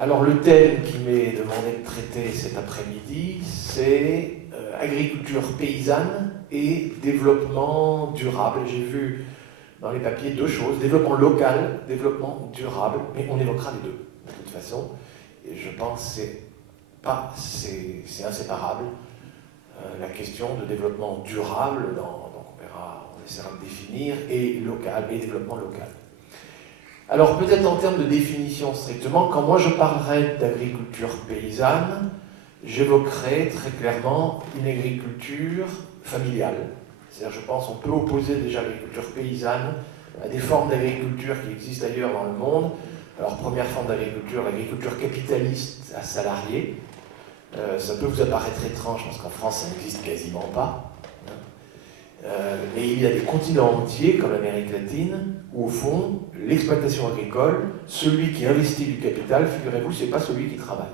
Alors le thème qui m'est demandé de traiter cet après-midi, c'est agriculture paysanne et développement durable. J'ai vu dans les papiers deux choses, développement local, développement durable, mais on évoquera les deux de toute façon. Et je pense que c'est inséparable. La question de développement durable, donc on verra, on essaiera de définir, et local, et développement local. Alors peut-être en termes de définition strictement, quand moi je parlerai d'agriculture paysanne, j'évoquerai très clairement une agriculture familiale. C'est-à-dire, je pense qu'on peut opposer déjà l'agriculture paysanne à des formes d'agriculture qui existent ailleurs dans le monde. Alors première forme d'agriculture, l'agriculture capitaliste à salariés. Ça peut vous apparaître étrange parce qu'en France ça n'existe quasiment pas. Mais il y a des continents entiers, comme l'Amérique latine, où au fond, l'exploitation agricole, celui qui investit du capital, figurez-vous, c'est pas celui qui travaille.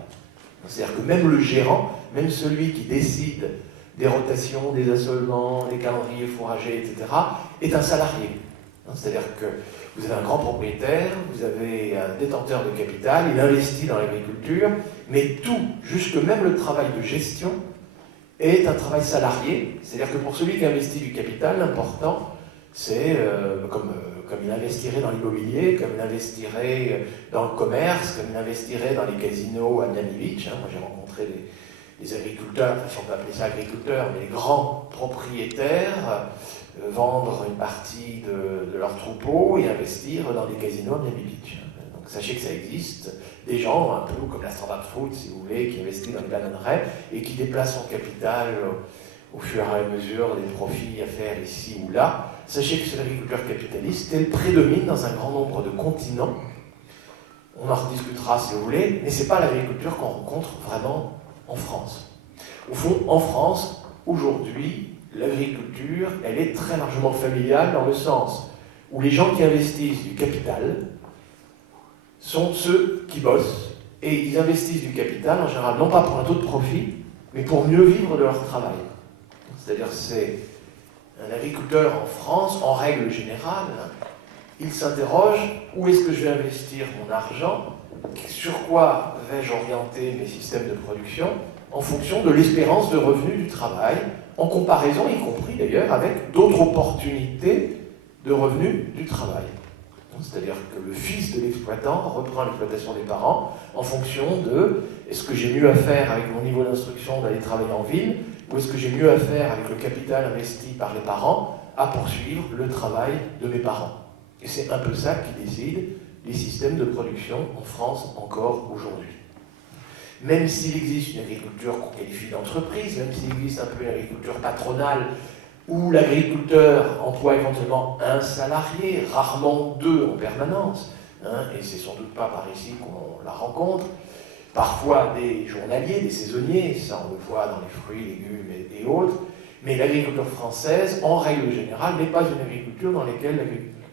C'est-à-dire que même le gérant, même celui qui décide des rotations, des assolements, des calendriers fourragers, etc., est un salarié. C'est-à-dire que vous avez un grand propriétaire, vous avez un détenteur de capital, il investit dans l'agriculture, mais tout, jusque même le travail de gestion, est un travail salarié. C'est-à-dire que pour celui qui investit du capital, l'important, c'est comme il investirait dans l'immobilier, comme il investirait dans le commerce, comme il investirait dans les casinos à Miami Beach. Moi, j'ai rencontré des agriculteurs, enfin, si on peut appeler ça agriculteurs, mais les grands propriétaires vendre une partie de leur troupeau et investir dans des casinos à Miami Beach. Donc sachez que ça existe. Des gens, un peu comme la Standard Food, si vous voulez, qui investissent dans les bananeraies et qui déplacent son capital au fur et à mesure des profits à faire ici ou là. Sachez que c'est l'agriculture capitaliste, elle prédomine dans un grand nombre de continents. On en rediscutera si vous voulez, mais ce n'est pas l'agriculture qu'on rencontre vraiment en France. Au fond, en France, aujourd'hui, l'agriculture, elle est très largement familiale dans le sens où les gens qui investissent du capital sont ceux qui bossent et ils investissent du capital en général non pas pour un taux de profit, mais pour mieux vivre de leur travail. C'est-à-dire c'est un agriculteur en France, en règle générale, il s'interroge où est-ce que je vais investir mon argent, sur quoi vais-je orienter mes systèmes de production en fonction de l'espérance de revenus du travail, en comparaison, y compris d'ailleurs, avec d'autres opportunités de revenus du travail. C'est-à-dire que le fils de l'exploitant reprend l'exploitation des parents en fonction de est-ce que j'ai mieux à faire avec mon niveau d'instruction d'aller travailler en ville ou est-ce que j'ai mieux à faire avec le capital investi par les parents à poursuivre le travail de mes parents. Et c'est un peu ça qui décide les systèmes de production en France encore aujourd'hui. Même s'il existe une agriculture qu'on qualifie d'entreprise, même s'il existe un peu une agriculture patronale où l'agriculteur emploie éventuellement un salarié, rarement deux en permanence, et c'est sans doute pas par ici qu'on la rencontre, parfois des journaliers, des saisonniers, ça on le voit dans les fruits, légumes et autres, mais l'agriculture française, en règle générale, n'est pas une agriculture dans laquelle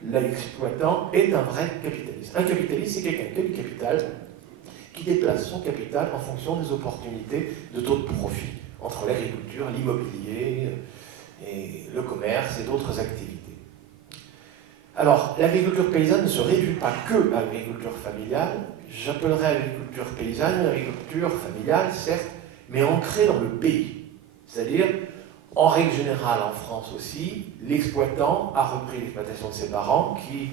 l'exploitant est un vrai capitaliste. Un capitaliste, c'est quelqu'un qui a du capital, qui déplace son capital en fonction des opportunités de taux de profit entre l'agriculture, l'immobilier, et le commerce et d'autres activités. Alors, l'agriculture paysanne ne se réduit pas que à l'agriculture familiale. J'appellerais agriculture paysanne une agriculture familiale, certes, mais ancrée dans le pays. C'est-à-dire, en règle générale, en France aussi, l'exploitant a repris l'exploitation de ses parents, qui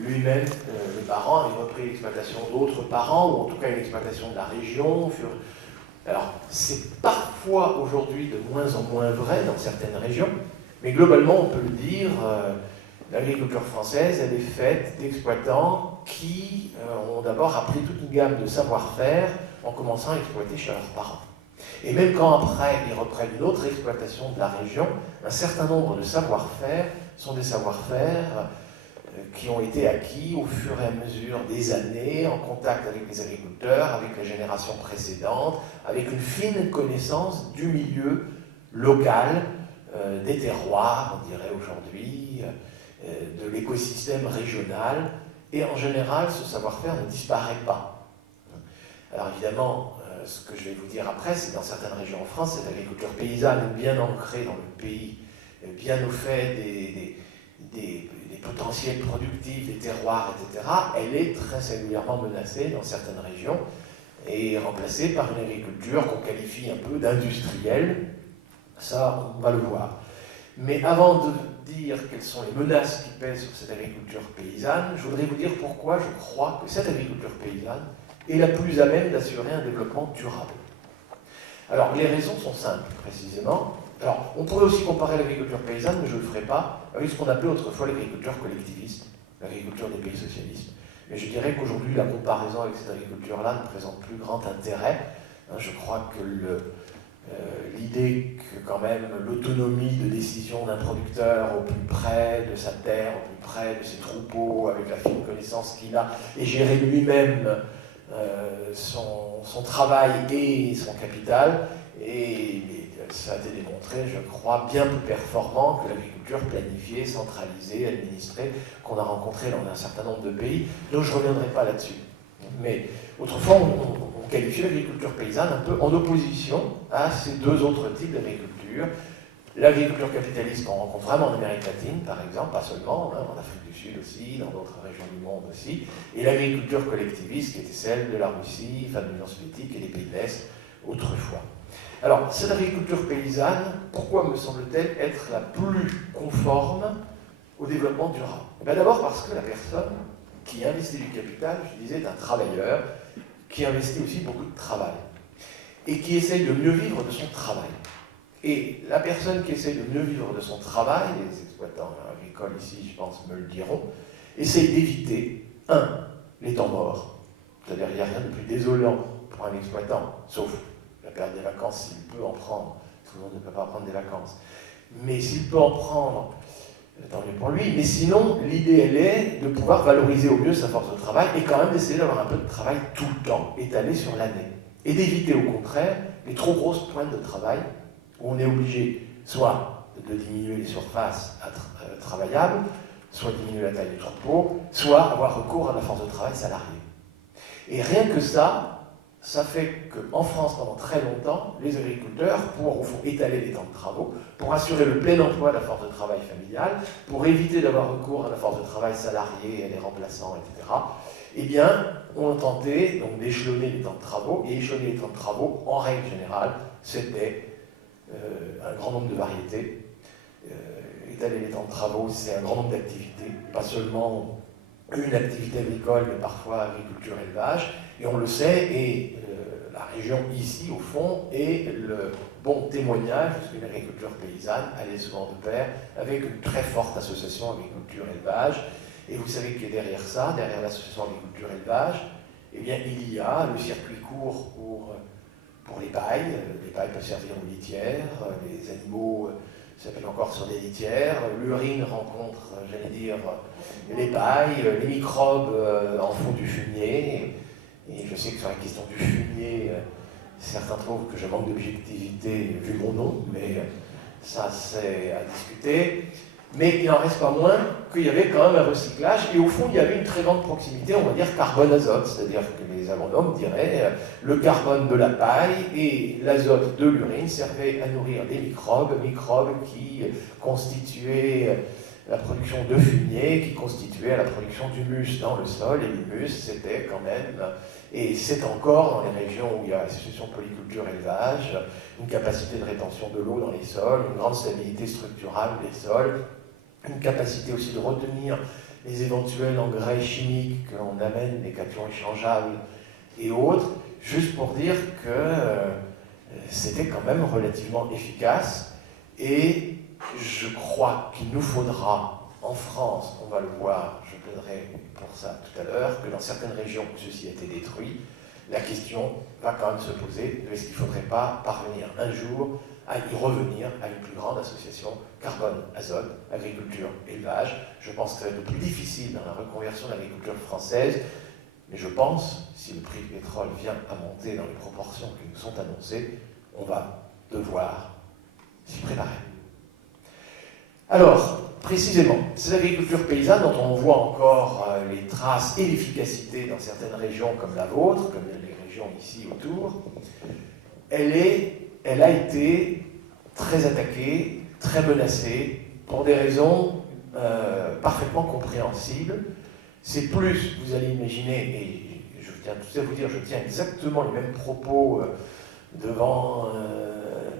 lui-même, les parents, avaient repris l'exploitation d'autres parents, ou en tout cas une exploitation de la région. Alors, c'est parfois aujourd'hui de moins en moins vrai dans certaines régions, mais globalement, on peut le dire, l'agriculture française, elle est faite d'exploitants qui ont d'abord appris toute une gamme de savoir-faire en commençant à exploiter chez leurs parents. Et même quand après, ils reprennent une autre exploitation de la région, un certain nombre de savoir-faire sont des savoir-faire qui ont été acquis au fur et à mesure des années, en contact avec les agriculteurs, avec la génération précédente, avec une fine connaissance du milieu local, des terroirs, on dirait aujourd'hui, de l'écosystème régional, et en général, ce savoir-faire ne disparaît pas. Alors évidemment, ce que je vais vous dire après, c'est que dans certaines régions en France, cette agriculture paysanne est bien ancrée dans le pays, bien au fait des potentiels productifs, des terroirs, etc., elle est très singulièrement menacée dans certaines régions. et remplacée par une agriculture qu'on qualifie un peu d'industrielle. Ça, on va le voir. Mais avant de dire quelles sont les menaces qui pèsent sur cette agriculture paysanne, je voudrais vous dire pourquoi je crois que cette agriculture paysanne est la plus à même d'assurer un développement durable. Alors, les raisons sont simples, précisément. Alors, on pourrait aussi comparer l'agriculture paysanne, mais je ne le ferai pas, avec ce qu'on appelait autrefois l'agriculture collectiviste, l'agriculture des pays socialistes. Mais je dirais qu'aujourd'hui, la comparaison avec cette agriculture-là ne présente plus grand intérêt. Je crois que l'idée que quand même l'autonomie de décision d'un producteur au plus près de sa terre, au plus près de ses troupeaux, avec la fine connaissance qu'il a, et gérer lui-même son travail et son capital, et ça a été démontré, je crois, bien plus performant que l'agriculture planifiée, centralisée, administrée, qu'on a rencontrée dans un certain nombre de pays, donc je ne reviendrai pas là-dessus. Mais autrefois, on qualifiait l'agriculture paysanne un peu en opposition à ces deux autres types d'agriculture. L'agriculture capitaliste qu'on rencontre vraiment en Amérique latine, par exemple, pas seulement, en Afrique du Sud aussi, dans d'autres régions du monde aussi, et l'agriculture collectiviste qui était celle de la Russie, enfin de l'Union soviétique et des pays de l'Est autrefois. Alors, cette agriculture paysanne, pourquoi me semble-t-elle être la plus conforme au développement durable? D'abord parce que la personne qui investit du capital, je disais, est un travailleur, qui investit aussi beaucoup de travail, et qui essaye de mieux vivre de son travail. Et la personne qui essaye de mieux vivre de son travail, les exploitants agricoles ici, je pense, me le diront, essaye d'éviter, les temps morts. C'est-à-dire qu'il n'y a rien de plus désolant pour un exploitant, sauf la période des vacances, s'il peut en prendre. Tout le monde ne peut pas prendre des vacances. Mais s'il peut en prendre, tant mieux pour lui. Mais sinon, l'idée, elle est de pouvoir valoriser au mieux sa force de travail et quand même d'essayer d'avoir un peu de travail tout le temps, étalé sur l'année. Et d'éviter au contraire les trop grosses pointes de travail où on est obligé soit de diminuer les surfaces travaillables, soit diminuer la taille du troupeau, soit avoir recours à la force de travail salariée. Et rien que ça fait qu'en France, pendant très longtemps, les agriculteurs, pour au fond étaler les temps de travaux, pour assurer le plein emploi de la force de travail familiale, pour éviter d'avoir recours à la force de travail salariée, à des remplaçants, etc., eh bien, on tentait donc d'échelonner les temps de travaux, et échelonner les temps de travaux, en règle générale, c'était un grand nombre de variétés. Étaler les temps de travaux, c'est un grand nombre d'activités, pas seulement une activité agricole, mais parfois agriculture-élevage. Et on le sait, et la région ici, au fond, est le bon témoignage qu'une agriculture paysanne allait souvent de pair avec une très forte association agriculture-élevage. Et vous savez que derrière ça, derrière l'association agriculture-élevage, eh bien, il y a le circuit court pour les pailles. Les pailles peuvent servir aux litières, les animaux s'appellent encore sur des litières. L'urine rencontre, j'allais dire, les pailles, les microbes en font du fumier. Et je sais que sur la question du fumier, certains trouvent que je manque d'objectivité vu mon nom, mais ça c'est à discuter. Mais il n'en reste pas moins qu'il y avait quand même un recyclage, et au fond il y avait une très grande proximité, on va dire carbone-azote, c'est-à-dire que les agronomes diraient le carbone de la paille et l'azote de l'urine servaient à nourrir des microbes qui constituaient la production de fumier, qui constituait la production d'humus dans le sol, et l'humus c'était quand même, et c'est encore dans les régions où il y a l'association polyculture-élevage, une capacité de rétention de l'eau dans les sols, une grande stabilité structurale des sols, une capacité aussi de retenir les éventuels engrais chimiques que l'on amène, des cations échangeables et autres, juste pour dire que c'était quand même relativement efficace. Et je crois qu'il nous faudra, en France, on va le voir, je plaiderai pour ça tout à l'heure, que dans certaines régions où ceci a été détruit, la question va quand même se poser de est-ce qu'il ne faudrait pas parvenir un jour à y revenir à une plus grande association carbone-azote, agriculture-élevage. Je pense que ça va être le plus difficile dans la reconversion de l'agriculture française, mais je pense, si le prix du pétrole vient à monter dans les proportions qui nous sont annoncées, on va devoir s'y préparer. Alors, précisément, cette agriculture paysanne dont on voit encore les traces et l'efficacité dans certaines régions comme la vôtre, comme les régions ici autour, elle a été très attaquée, très menacée, pour des raisons parfaitement compréhensibles. C'est plus, vous allez imaginer, et je tiens tout à vous dire, je tiens exactement les mêmes propos devant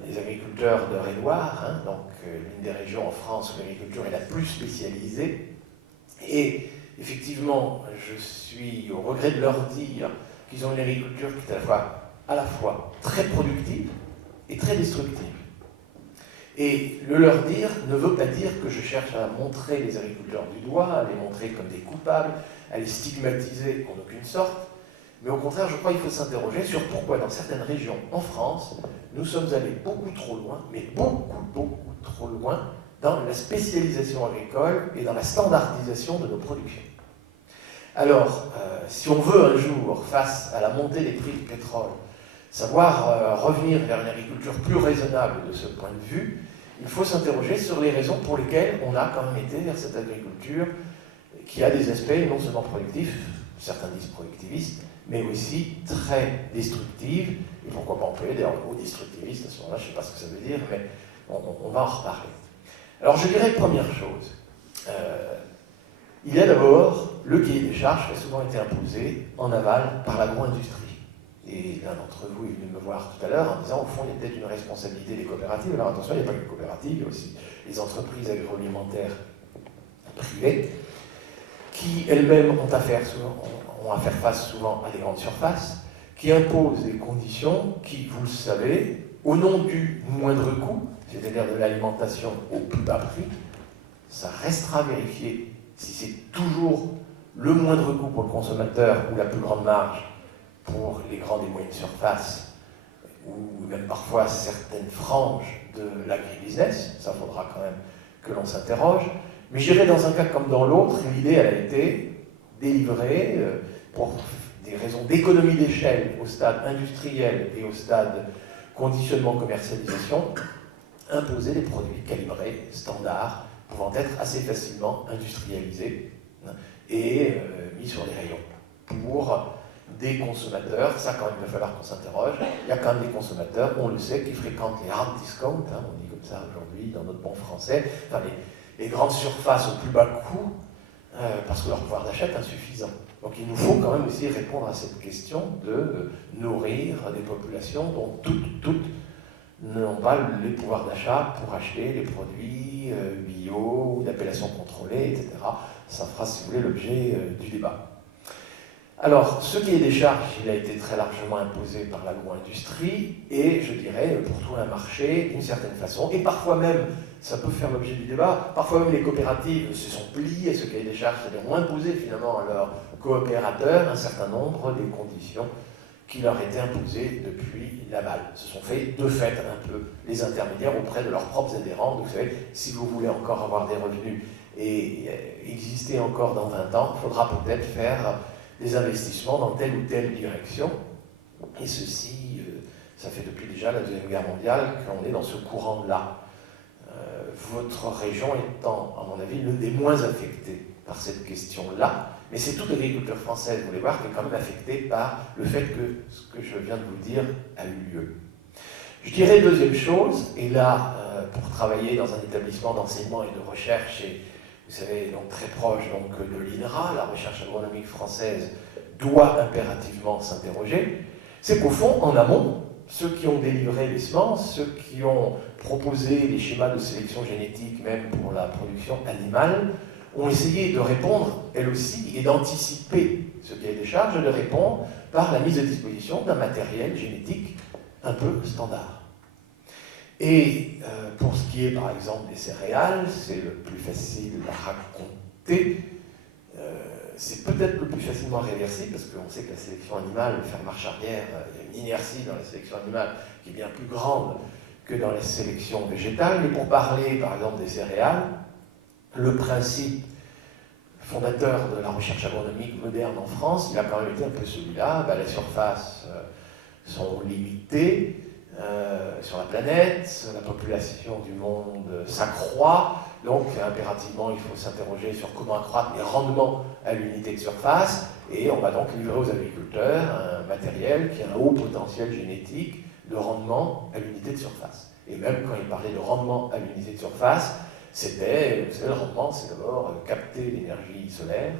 les agriculteurs de Rédoire, hein, donc l'une des régions en France où l'agriculture est la plus spécialisée. Et effectivement, je suis au regret de leur dire qu'ils ont une agriculture qui est à la fois très productive et très destructive. Et le leur dire ne veut pas dire que je cherche à montrer les agriculteurs du doigt, à les montrer comme des coupables, à les stigmatiser en aucune sorte, mais au contraire, je crois qu'il faut s'interroger sur pourquoi dans certaines régions en France, nous sommes allés beaucoup trop loin, mais beaucoup trop loin, dans la spécialisation agricole et dans la standardisation de nos productions. Alors, si on veut un jour, face à la montée des prix du pétrole, savoir revenir vers une agriculture plus raisonnable de ce point de vue, il faut s'interroger sur les raisons pour lesquelles on a quand même été vers cette agriculture qui a des aspects non seulement productifs, certains disent productivistes, mais aussi très destructives, et pourquoi pas employer d'ailleurs le mot destructiviste, à ce moment-là, je ne sais pas ce que ça veut dire, mais on va en reparler. Alors je dirais première chose, il y a d'abord le cahier des charges qui a souvent été imposé en aval par l'agro-industrie. Et l'un d'entre vous est venu me voir tout à l'heure en disant, au fond, il y a peut-être une responsabilité des coopératives. Alors attention, il n'y a pas que les coopératives, il y a aussi les entreprises agroalimentaires privées, qui elles-mêmes ont à faire face souvent à des grandes surfaces, qui imposent des conditions qui, vous le savez, au nom du moindre coût, c'est-à-dire de l'alimentation au plus bas prix, ça restera vérifié si c'est toujours le moindre coût pour le consommateur ou la plus grande marge pour les grandes et moyennes surfaces, ou même parfois certaines franges de l'agribusiness, ça faudra quand même que l'on s'interroge. Mais je dirais dans un cas comme dans l'autre, l'idée elle a été délivrée pour des raisons d'économie d'échelle au stade industriel et au stade conditionnement commercialisation, imposer des produits calibrés, standards, pouvant être assez facilement industrialisés et mis sur les rayons pour des consommateurs. Ça, quand même, il va falloir qu'on s'interroge. Il y a quand même des consommateurs, on le sait, qui fréquentent les hard discounts, hein, on dit comme ça aujourd'hui dans notre bon français, enfin, les grandes surfaces au plus bas coût, parce que leur pouvoir d'achat est insuffisant. Donc il nous faut quand même aussi répondre à cette question de nourrir des populations dont toutes n'ont pas les pouvoirs d'achat pour acheter les produits bio ou d'appellation contrôlée, etc. Ça fera, si vous voulez, l'objet du débat. Alors, ce cahier des charges, il a été très largement imposé par l'agro-industrie et, je dirais, pour tout un marché, d'une certaine façon, et parfois même, ça peut faire l'objet du débat, parfois même les coopératives se sont pliées à ce cahier des charges, c'est-à-dire ont imposé finalement à leurs coopérateurs un certain nombre des conditions qui leur étaient imposées depuis l'aval. Se sont fait de fait un peu les intermédiaires auprès de leurs propres adhérents. Donc, vous savez, si vous voulez encore avoir des revenus et exister encore dans 20 ans, il faudra peut-être faire des investissements dans telle ou telle direction. Et ceci, ça fait depuis déjà la Deuxième Guerre mondiale qu'on est dans ce courant-là. Votre région étant, à mon avis, l'une des moins affectées par cette question-là, mais c'est toute l'agriculture française, vous allez voir, qui est quand même affectée par le fait que ce que je viens de vous dire a eu lieu. Je dirais deuxième chose, et là, pour travailler dans un établissement d'enseignement et de recherche, et vous savez, donc très proche donc, de l'INRA, la recherche agronomique française doit impérativement s'interroger, c'est qu'au fond, en amont, ceux qui ont délivré les semences, ceux qui ont proposé les schémas de sélection génétique, même pour la production animale, ont essayé de répondre, elles aussi, et d'anticiper ce cahier des charges, de répondre par la mise à disposition d'un matériel génétique un peu standard. Et pour ce qui est, par exemple, des céréales, c'est le plus facile à raconter. C'est peut-être le plus facilement réversible, parce qu'on sait que la sélection animale, faire marche arrière, il y a une inertie dans la sélection animale qui est bien plus grande que dans la sélection végétale. Mais pour parler, par exemple, des céréales, le principe fondateur de la recherche agronomique moderne en France, il a quand même été un peu celui-là. Les surfaces sont limitées sur la planète, la population du monde s'accroît, donc impérativement il faut s'interroger sur comment accroître les rendements à l'unité de surface, et on va donc livrer aux agriculteurs un matériel qui a un haut potentiel génétique de rendement à l'unité de surface. Et même quand il parlait de rendement à l'unité de surface, c'était, vous savez, le rendement, c'est d'abord capter l'énergie solaire,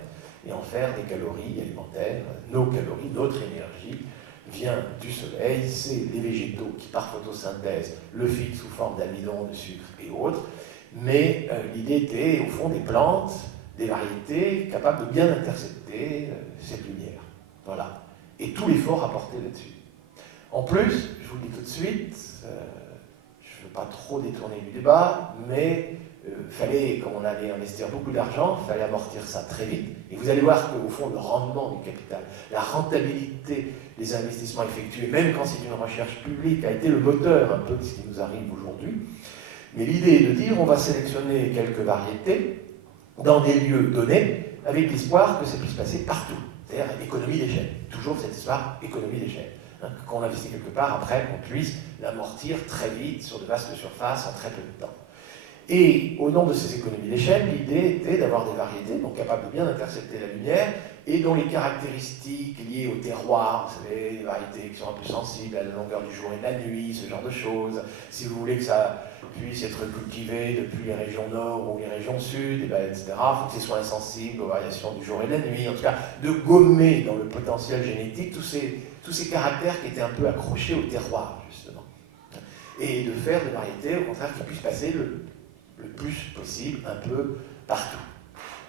et en faire des calories alimentaires. Nos calories, notre énergie vient du soleil, c'est les végétaux qui par photosynthèse le fixent sous forme d'amidon, de sucre et autres, mais l'idée était au fond des plantes, des variétés capables de bien intercepter cette lumière. Voilà. Et tout l'effort apporté là-dessus. En plus, je vous le dis tout de suite, je ne veux pas trop détourner du débat, mais fallait, comme on allait investir beaucoup d'argent, il fallait amortir ça très vite. Et vous allez voir qu'au fond, le rendement du capital, la rentabilité des investissements effectués, même quand c'est une recherche publique, a été le moteur un peu de ce qui nous arrive aujourd'hui. Mais l'idée est de dire, on va sélectionner quelques variétés dans des lieux donnés, avec l'espoir que ça puisse passer partout. C'est-à-dire économie d'échelle. Toujours cette histoire, économie d'échelle. Hein, qu'on investit quelque part, après qu'on puisse l'amortir très vite sur de vastes surfaces en très peu de temps. Et au nom de ces économies d'échelle, l'idée était d'avoir des variétés donc capables de bien intercepter la lumière et dont les caractéristiques liées au terroir, vous savez, les variétés qui sont un peu sensibles à la longueur du jour et de la nuit, ce genre de choses. Si vous voulez que ça puisse être cultivé depuis les régions nord ou les régions sud, etc., il faut que ce soit insensible aux variations du jour et de la nuit. En tout cas, de gommer dans le potentiel génétique tous ces caractères qui étaient un peu accrochés au terroir, justement. Et de faire des variétés, au contraire, qui puissent passer le plus possible, un peu partout.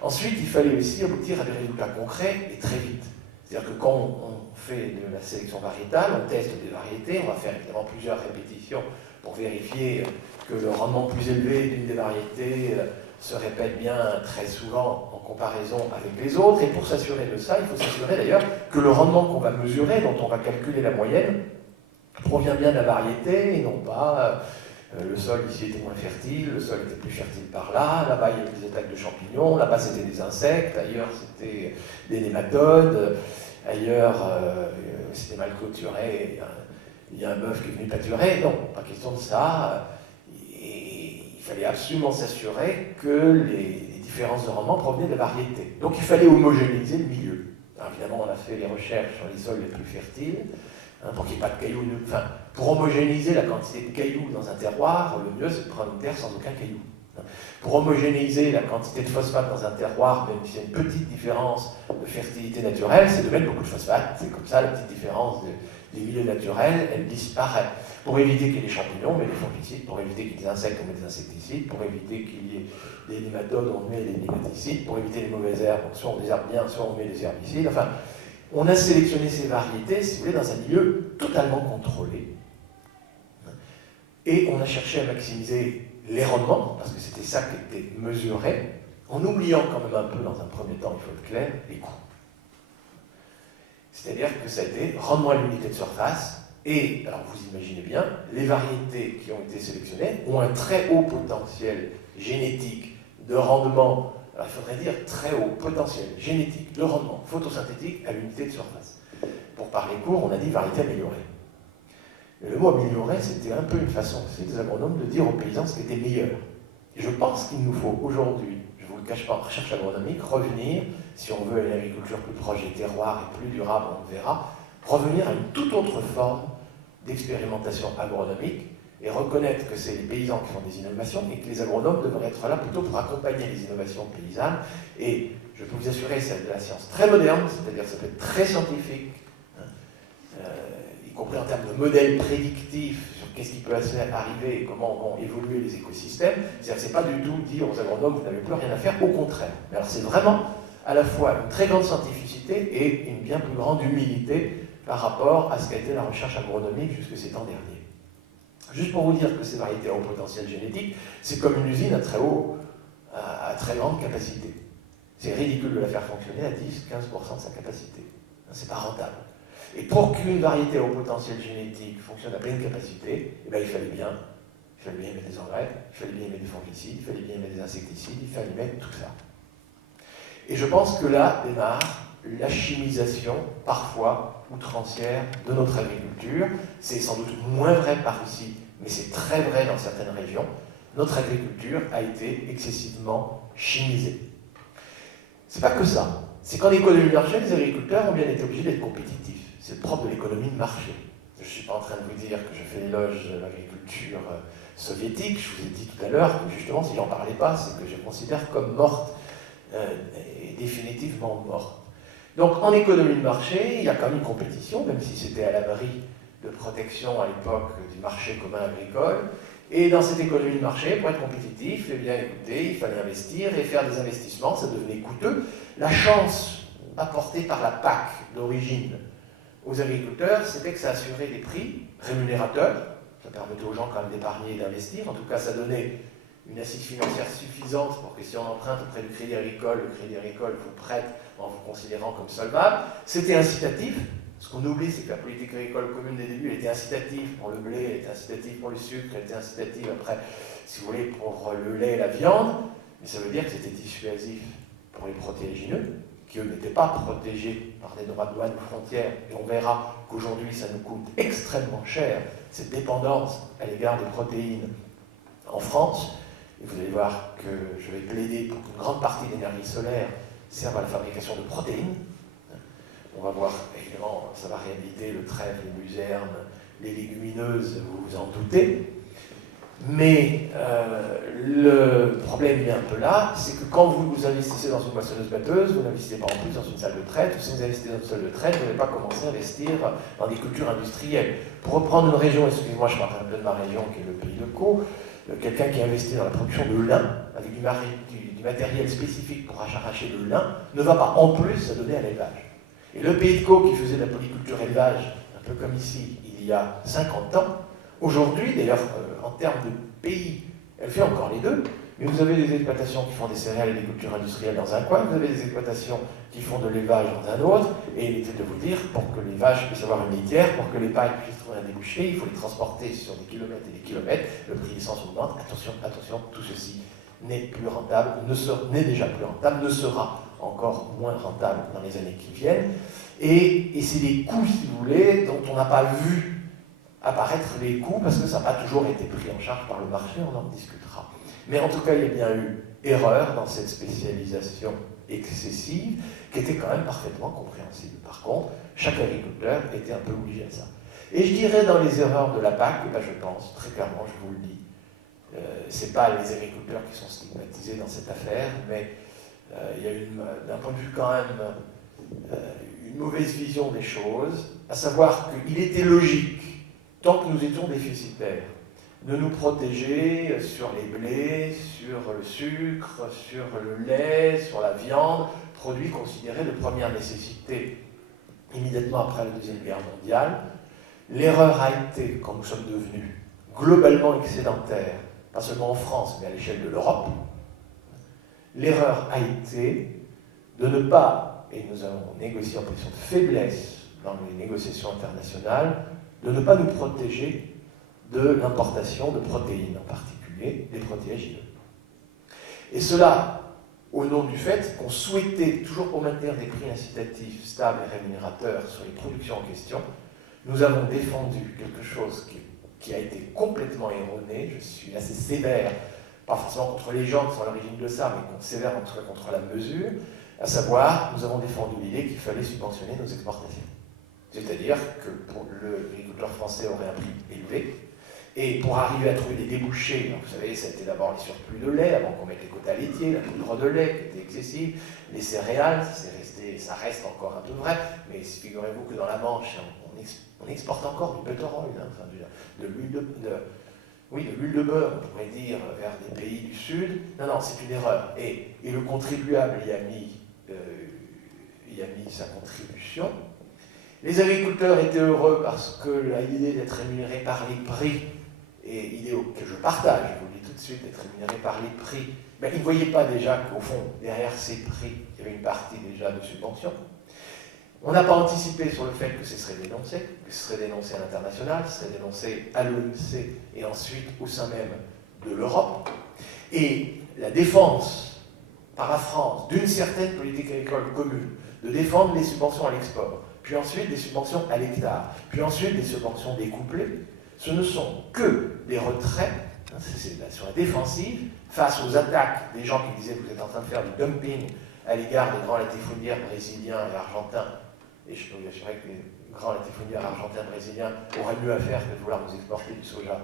Ensuite, il fallait aussi aboutir à des résultats concrets et très vite. C'est-à-dire que quand on fait de la sélection variétale, on teste des variétés, on va faire évidemment plusieurs répétitions pour vérifier que le rendement plus élevé d'une des variétés se répète bien très souvent en comparaison avec les autres. Et pour s'assurer de ça, il faut s'assurer d'ailleurs que le rendement qu'on va mesurer, dont on va calculer la moyenne, provient bien de la variété et non pas... le sol ici était moins fertile, le sol était plus fertile par là, là-bas il y avait des attaques de champignons, là-bas c'était des insectes, ailleurs c'était des nématodes, ailleurs c'était mal clôturé, il y a un bœuf qui est venu pâturer. Non, pas question de ça. Et il fallait absolument s'assurer que les différences de rendement provenaient de la variété. Donc il fallait homogénéiser le milieu. Alors, évidemment, on a fait les recherches sur les sols les plus fertiles, pour qu'il n'y ait pas de cailloux. Enfin, pour homogénéiser la quantité de cailloux dans un terroir, le mieux c'est de prendre une terre sans aucun caillou. Pour homogénéiser la quantité de phosphate dans un terroir, même s'il y a une petite différence de fertilité naturelle, c'est de mettre beaucoup de phosphate. C'est comme ça, la petite différence des milieux naturels, elle disparaît. Pour éviter qu'il y ait des champignons, on met des fongicides. Pour éviter qu'il y ait des insectes, on met des insecticides. Pour éviter qu'il y ait des nématodes, on met des nématicides. Pour éviter les mauvaises herbes, soit on désherbe bien, soit on met des herbicides. Enfin, on a sélectionné ces variétés, si vous voulez, dans un milieu totalement contrôlé. Et on a cherché à maximiser les rendements, parce que c'était ça qui était mesuré, en oubliant quand même un peu, dans un premier temps, il faut être clair, les coûts. C'est-à-dire que ça a été rendement à l'unité de surface, et, alors vous imaginez bien, les variétés qui ont été sélectionnées ont un très haut potentiel génétique de rendement. Alors il faudrait dire très haut potentiel génétique de rendement photosynthétique à l'unité de surface. Pour parler court, on a dit variété améliorée. Mais le mot amélioré, c'était un peu une façon aussi des agronomes de dire aux paysans ce qui était meilleur. Et je pense qu'il nous faut aujourd'hui, je ne vous le cache pas en recherche agronomique, revenir, si on veut une agriculture plus proche des terroirs et plus durable, on le verra, revenir à une toute autre forme d'expérimentation agronomique et reconnaître que c'est les paysans qui font des innovations et que les agronomes devraient être là plutôt pour accompagner les innovations paysannes. Et je peux vous assurer, c'est de la science très moderne, c'est-à-dire que ça peut être très scientifique, y compris en termes de modèles prédictifs sur qu'est-ce qui peut arriver et comment vont évoluer les écosystèmes. C'est-à-dire que ce n'est pas du tout dire aux agronomes vous n'avez plus rien à faire, au contraire. Mais alors c'est vraiment à la fois une très grande scientificité et une bien plus grande humilité par rapport à ce qu'a été la recherche agronomique jusque ces temps derniers. Juste pour vous dire que ces variétés à haut potentiel génétique, c'est comme une usine à très grande capacité. C'est ridicule de la faire fonctionner à 10-15% de sa capacité. C'est pas rentable. Et pour qu'une variété à haut potentiel génétique fonctionne à pleine capacité, eh bien, il fallait bien mettre des engrais, il fallait bien mettre des fongicides, il fallait bien mettre des insecticides, il fallait mettre tout ça. Et je pense que là démarre la chimisation, parfois outrancière, de notre agriculture. C'est sans doute moins vrai par ici, mais c'est très vrai dans certaines régions. Notre agriculture a été excessivement chimisée. C'est pas que ça. C'est qu'en économie de marché, les agriculteurs ont bien été obligés d'être compétitifs. C'est le propre de l'économie de marché. Je ne suis pas en train de vous dire que je fais l'éloge de l'agriculture soviétique. Je vous ai dit tout à l'heure que justement, si j'en parlais pas, c'est que je considère comme morte est définitivement morte. Donc en économie de marché, il y a quand même une compétition, même si c'était à l'abri de protection à l'époque du marché commun agricole. Et dans cette économie de marché, pour être compétitif, eh bien écoutez, il fallait investir et faire des investissements, ça devenait coûteux. La chance apportée par la PAC d'origine aux agriculteurs, c'était que ça assurait des prix rémunérateurs, ça permettait aux gens quand même d'épargner et d'investir, en tout cas ça donnait une assise financière suffisante pour que si on emprunte auprès du Crédit Agricole, le Crédit Agricole vous prête en vous considérant comme solvable. C'était incitatif. Ce qu'on oublie, c'est que la politique agricole commune des débuts, elle était incitative pour le blé, elle était incitative pour le sucre, elle était incitative après, si vous voulez, pour le lait et la viande, mais ça veut dire que c'était dissuasif pour les protéagineux, qui eux n'étaient pas protégés par des droits de douane ou frontières, et on verra qu'aujourd'hui ça nous coûte extrêmement cher, cette dépendance à l'égard des protéines en France. Et vous allez voir que je vais plaider pour qu'une grande partie de l'énergie solaire serve à la fabrication de protéines. On va voir, évidemment, ça va réhabiliter le trèfle, les luzernes, les légumineuses, vous vous en doutez. Mais le problème est un peu là, c'est que quand vous investissez dans une moissonneuse-batteuse, vous n'investissez pas en plus dans une salle de traite, ou si vous investissez dans une salle de traite, vous n'allez pas commencer à investir dans des cultures industrielles. Pour reprendre une région, excusez-moi, je parle un peu de ma région qui est le Pays de Caux, quelqu'un qui investit dans la production de lin, avec du matériel spécifique pour arracher le lin, ne va pas en plus s'adonner à l'élevage. Et le Pays de Caux, qui faisait de la polyculture élevage, un peu comme ici, il y a 50 ans, aujourd'hui, d'ailleurs, en termes de pays, elle fait encore les deux, mais vous avez des exploitations qui font des céréales et des cultures industrielles dans un coin, vous avez des exploitations qui font de l'élevage dans un autre, et il était de vous dire, pour que les vaches puissent avoir une litière, pour que les pailles puissent trouver un débouché, il faut les transporter sur des kilomètres et des kilomètres, le prix de l'essence augmente, attention, attention, tout ceci n'est plus rentable, n'est déjà plus rentable, ne sera encore moins rentable dans les années qui viennent, et c'est des coûts, si vous voulez, dont on n'a pas vu apparaître les coûts, parce que ça n'a pas toujours été pris en charge par le marché, on en discutera. Mais en tout cas, il y a bien eu erreur dans cette spécialisation excessive, qui était quand même parfaitement compréhensible. Par contre, chaque agriculteur était un peu obligé à ça. Et je dirais dans les erreurs de la PAC, ben je pense, très clairement, je vous le dis, ce n'est pas les agriculteurs qui sont stigmatisés dans cette affaire, mais il y a d'un point de vue quand même une mauvaise vision des choses, à savoir qu'il était logique, tant que nous étions déficitaires, de nous protéger sur les blés, sur le sucre, sur le lait, sur la viande, produits considérés de première nécessité immédiatement après la Deuxième Guerre mondiale. L'erreur a été, quand nous sommes devenus globalement excédentaires, pas seulement en France, mais à l'échelle de l'Europe, l'erreur a été de ne pas, et nous avons négocié en position de faiblesse dans les négociations internationales, de ne pas nous protéger de l'importation de protéines, en particulier des protéagineux. Et cela, au nom du fait qu'on souhaitait, toujours pour maintenir des prix incitatifs, stables et rémunérateurs sur les productions en question, nous avons défendu quelque chose qui a été complètement erroné. Je suis assez sévère, pas forcément contre les gens qui sont à l'origine de ça, mais sévère en tout cas contre la mesure, à savoir, nous avons défendu l'idée qu'il fallait subventionner nos exportations. C'est-à-dire que l'agriculteur français aurait un prix élevé, et pour arriver à trouver des débouchés, vous savez, ça a été d'abord les surplus de lait, avant qu'on mette les quotas laitiers, la poudre de lait qui était excessive, les céréales, ça reste encore un peu vrai, mais figurez-vous que dans la Manche, on exporte encore du butter oil, enfin, de l'huile de beurre, on pourrait dire, vers des pays du Sud. Non, c'est une erreur. Et le contribuable y a mis sa contribution. Les agriculteurs étaient heureux parce que l'idée d'être rémunéré par les prix, et idée que je partage, je vous le dis tout de suite, d'être rémunéré par les prix, ben, ils ne voyaient pas déjà qu'au fond, derrière ces prix, il y avait une partie déjà de subvention. On n'a pas anticipé sur le fait que ce serait dénoncé, à l'international, ce serait dénoncé à l'OMC et ensuite au sein même de l'Europe. Et la défense par la France d'une certaine politique agricole commune, de défendre les subventions à l'export, puis ensuite des subventions à l'hectare, puis ensuite des subventions découplées, ce ne sont que des retraits, c'est sur la défensive, face aux attaques des gens qui disaient que vous êtes en train de faire du dumping à l'égard des grands latifoliaires brésiliens et argentins. Et je peux vous assurer que les grands latifoliaires argentins et brésiliens auraient mieux à faire que de vouloir nous exporter du soja.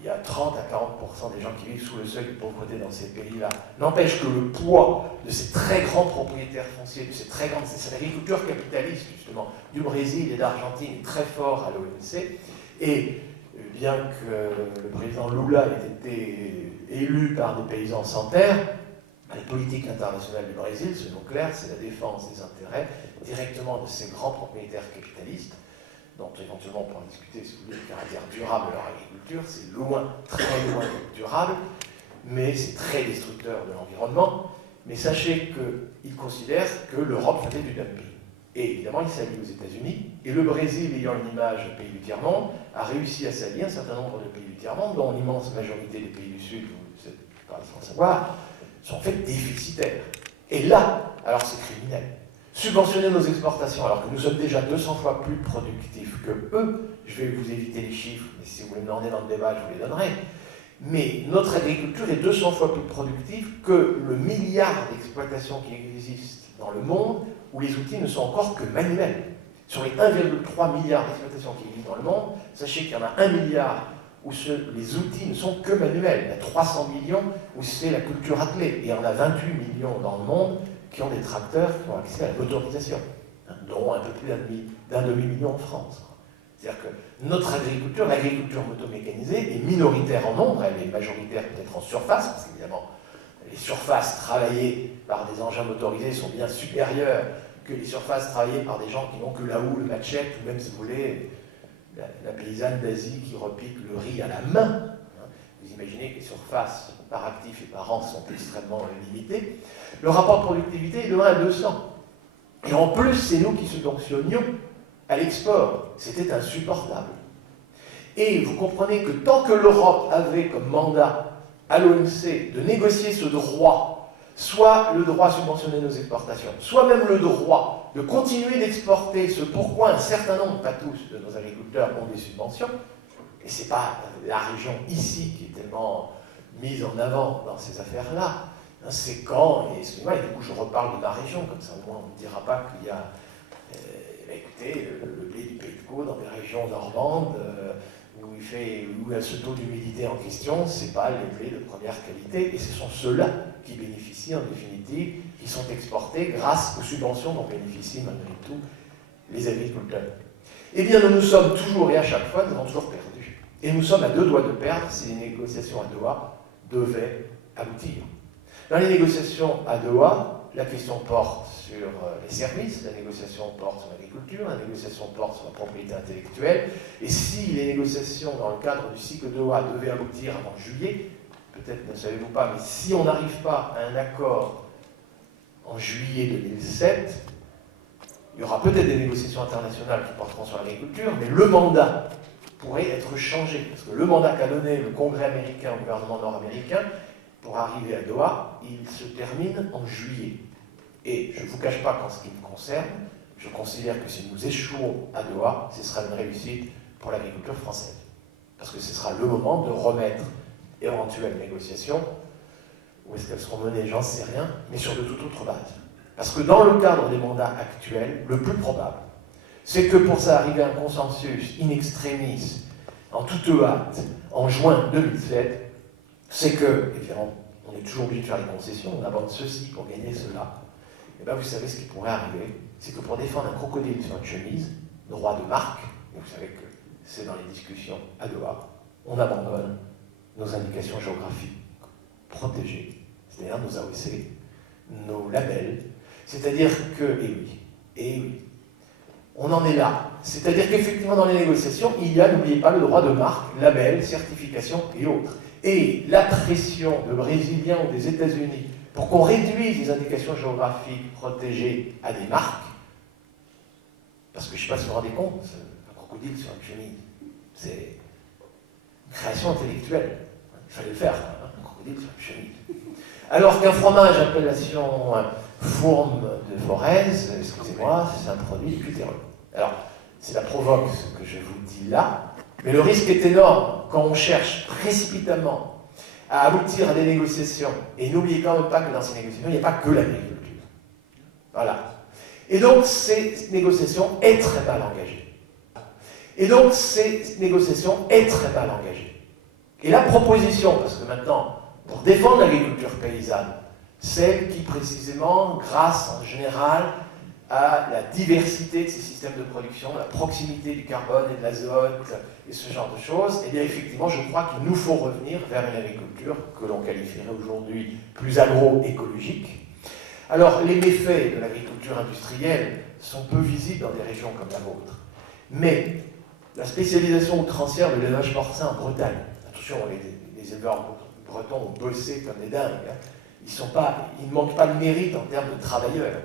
il y a 30 à 40% des gens qui vivent sous le seuil de pauvreté dans ces pays-là. N'empêche que le poids de ces très grands propriétaires fonciers, de cette agriculture capitaliste, justement, du Brésil et d'Argentine est très fort à l'OMC. Et bien que le président Lula ait été élu par des paysans sans terre, la politique internationale du Brésil, selon clair, c'est la défense des intérêts directement de ces grands propriétaires capitalistes, dont éventuellement on pourra discuter si vous voulez, le caractère durable de leur agriculture. C'est loin, très loin d'être durable, mais c'est très destructeur de l'environnement. Mais sachez qu'ils considèrent que l'Europe faisait du dumping. Et évidemment, il s'allie aux États-Unis, et le Brésil, ayant une image pays du tiers-monde, a réussi à s'allier un certain nombre de pays du tiers-monde, dont l'immense majorité des pays du Sud, vous êtes pas sans savoir, sont en fait déficitaires. Et là, alors c'est criminel. Subventionner nos exportations alors que nous sommes déjà 200 fois plus productifs que eux, je vais vous éviter les chiffres, mais si vous les demandez dans le débat, je vous les donnerai. Mais notre agriculture est 200 fois plus productive que le milliard d'exploitations qui existent dans le monde où les outils ne sont encore que manuels. Sur les 1,3 milliard d'exploitations qui existent dans le monde, sachez qu'il y en a 1 milliard où les outils ne sont que manuels. Il y a 300 millions où c'est la culture attelée. Et il y en a 28 millions dans le monde qui ont des tracteurs qui ont accès à la motorisation, dont un peu plus d'un demi-million en France. C'est-à-dire que notre agriculture, l'agriculture motomécanisée, est minoritaire en nombre, elle est majoritaire peut-être en surface, parce qu'évidemment, les surfaces travaillées par des engins motorisés sont bien supérieures que les surfaces travaillées par des gens qui n'ont que la houe, le machette, ou même, si vous voulez, la paysanne d'Asie qui repique le riz à la main. Vous imaginez que les surfaces par actif et par an sont extrêmement limitées. Le rapport de productivité est de 1 à 200. Et en plus, c'est nous qui subventionnions à l'export. C'était insupportable. Et vous comprenez que tant que l'Europe avait comme mandat à l'OMC de négocier ce droit, soit le droit à subventionner nos exportations, soit même le droit de continuer d'exporter ce pourquoi un certain nombre, pas tous, de nos agriculteurs ont des subventions, et ce n'est pas la région ici qui est tellement mise en avant dans ces affaires-là, c'est quand, et excusez-moi, et du coup je reparle de ma région, comme ça au moins on ne dira pas qu'il y a, écoutez, le blé du Pays de Caux dans des régions normandes, où ce taux d'humidité en question, ce n'est pas les blés de première qualité, et ce sont ceux-là qui bénéficient en définitive, qui sont exportés grâce aux subventions dont bénéficient malgré tout les agriculteurs. Eh bien, nous sommes toujours, et à chaque fois, nous avons toujours perdu. Et nous sommes à 2 doigts de perdre si les négociations à Doha devaient aboutir. Dans les négociations à Doha, la question porte sur les services, la négociation porte sur l'agriculture, la négociation porte sur la propriété intellectuelle, et si les négociations dans le cadre du cycle de Doha devaient aboutir avant juillet, peut-être ne savez-vous pas, mais si on n'arrive pas à un accord en juillet 2007, il y aura peut-être des négociations internationales qui porteront sur l'agriculture, mais le mandat pourrait être changé, parce que le mandat qu'a donné le Congrès américain au gouvernement nord-américain pour arriver à Doha, il se termine en juillet. Et je ne vous cache pas qu'en ce qui me concerne, je considère que si nous échouons à Doha, ce sera une réussite pour l'agriculture française. Parce que ce sera le moment de remettre éventuelles négociations, où est-ce qu'elles seront menées, j'en sais rien, mais sur de toute autre base. Parce que dans le cadre des mandats actuels, le plus probable, c'est que pour ça arriver à un consensus in extremis, en toute hâte, en juin 2007, c'est que, évidemment, on est toujours obligé de faire des concessions, on aborde ceci pour gagner cela. Et bien vous savez ce qui pourrait arriver, c'est que pour défendre un crocodile sur une chemise, droit de marque, et vous savez que c'est dans les discussions à Doha, on abandonne nos indications géographiques protégées, c'est-à-dire nos AOC, nos labels, c'est-à-dire que, et oui, on en est là. C'est-à-dire qu'effectivement dans les négociations, il y a, n'oubliez pas, le droit de marque, label, certification et autres. Et la pression de Brésiliens ou des États-Unis pour qu'on réduise les indications géographiques protégées à des marques, parce que je ne sais pas si vous vous rendez compte, un crocodile sur une chemise, c'est une création intellectuelle. Il fallait le faire, un crocodile sur une chemise. Alors qu'un fromage appellation fourme de Forez, excusez-moi, c'est un produit cutéreux. Alors, c'est la provoque ce que je vous dis là, mais le risque est énorme quand on cherche précipitamment à aboutir à des négociations. Et n'oubliez quand même pas que dans ces négociations, il n'y a pas que l'agriculture. Voilà. Et donc, ces négociations est très mal engagée. Et la proposition, parce que maintenant, pour défendre l'agriculture paysanne, celle qui précisément, grâce en général à la diversité de ces systèmes de production, la proximité du carbone et de l'azote et ce genre de choses, eh bien effectivement, je crois qu'il nous faut revenir vers une agriculture que l'on qualifierait aujourd'hui plus agroécologique. Alors, les méfaits de l'agriculture industrielle sont peu visibles dans des régions comme la vôtre. Mais la spécialisation outrancière de l'élevage porcin en Bretagne, attention, les éleveurs bretons ont bossé comme des dingues, hein. Ils ne manquent pas de mérite en termes de travailleurs.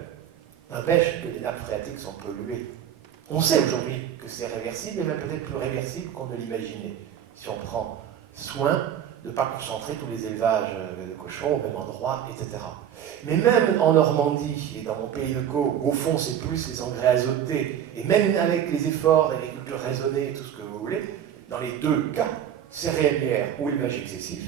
N'empêche que les nappes phréatiques sont polluées. On sait aujourd'hui que c'est réversible, et même peut-être plus réversible qu'on ne l'imaginait, si on prend soin de ne pas concentrer tous les élevages de cochons au même endroit, etc. Mais même en Normandie et dans mon pays de Caux, au fond c'est plus les engrais azotés, et même avec les efforts d'agriculture raisonnée et tout ce que vous voulez, dans les deux cas, céréalière ou élevage excessif,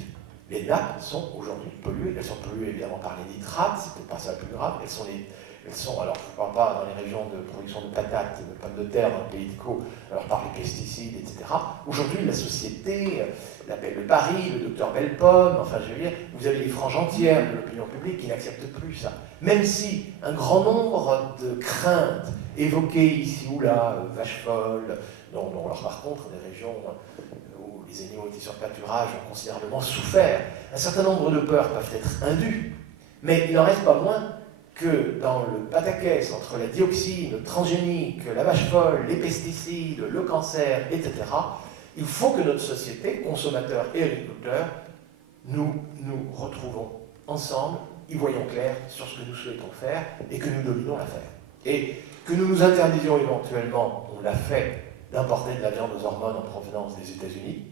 les nappes sont aujourd'hui polluées. Elles sont polluées évidemment par les nitrates, c'est peut-être pas ça le plus grave, elles sont, alors je ne parle pas dans les régions de production de patates, de pommes de terre, dans le pays de Caux, alors par les pesticides, etc. Aujourd'hui, la société, la Belle de Paris, le docteur Bellepomme, enfin je veux dire, vous avez les franges entières de l'opinion publique qui n'acceptent plus ça. Même si un grand nombre de craintes évoquées ici ou là, vaches folles, alors par contre, des régions où les animaux étaient sur pâturage ont considérablement souffert, un certain nombre de peurs peuvent être indues, mais il n'en reste pas moins que dans le pataquès entre la dioxine, le transgénique, la vache folle, les pesticides, le cancer, etc., il faut que notre société, consommateurs et agriculteurs, nous retrouvons ensemble, y voyons clair sur ce que nous souhaitons faire et que nous dominons l'affaire. Et que nous nous interdisions éventuellement, on l'a fait, d'importer de la viande aux hormones en provenance des États-Unis,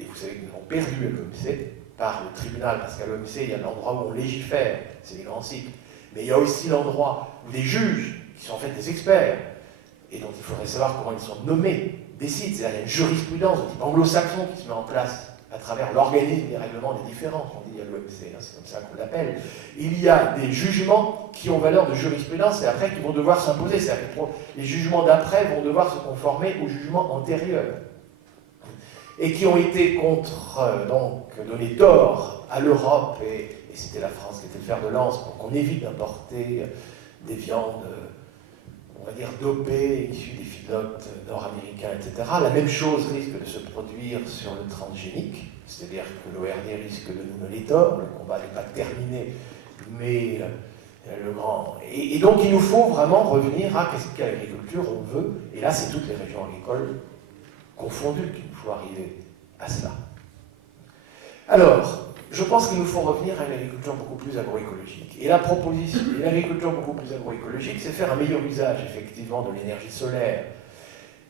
et vous savez que nous avons perdu à l'OMC par le tribunal, parce qu'à l'OMC, il y a l'endroit où on légifère, c'est les grands cycles. Mais il y a aussi l'endroit où les juges, qui sont en fait des experts, et dont il faudrait savoir comment ils sont nommés, décident. C'est-à-dire qu'il y a une jurisprudence de type anglo-saxon qui se met en place à travers l'organisme des règlements des différences. On dit à l'OMC, hein, c'est comme ça qu'on l'appelle. Il y a des jugements qui ont valeur de jurisprudence et après qui vont devoir s'imposer. C'est-à-dire que les jugements d'après vont devoir se conformer aux jugements antérieurs. Et qui ont été donc donné tort à l'Europe et c'était la France qui était le fer de lance pour qu'on évite d'importer des viandes, on va dire, dopées, issues des feedlots nord-américains, etc. La même chose risque de se produire sur le transgénique, c'est-à-dire que l'ORD risque de nous donner tort, le combat n'est pas terminé, mais le grand... Et donc il nous faut vraiment revenir à quelle agriculture on veut, et là c'est toutes les régions agricoles confondues qu'il nous faut arriver à cela. Alors, je pense qu'il nous faut revenir à une agriculture beaucoup plus agroécologique. Et la proposition d'une agriculture beaucoup plus agroécologique, c'est faire un meilleur usage, effectivement, de l'énergie solaire.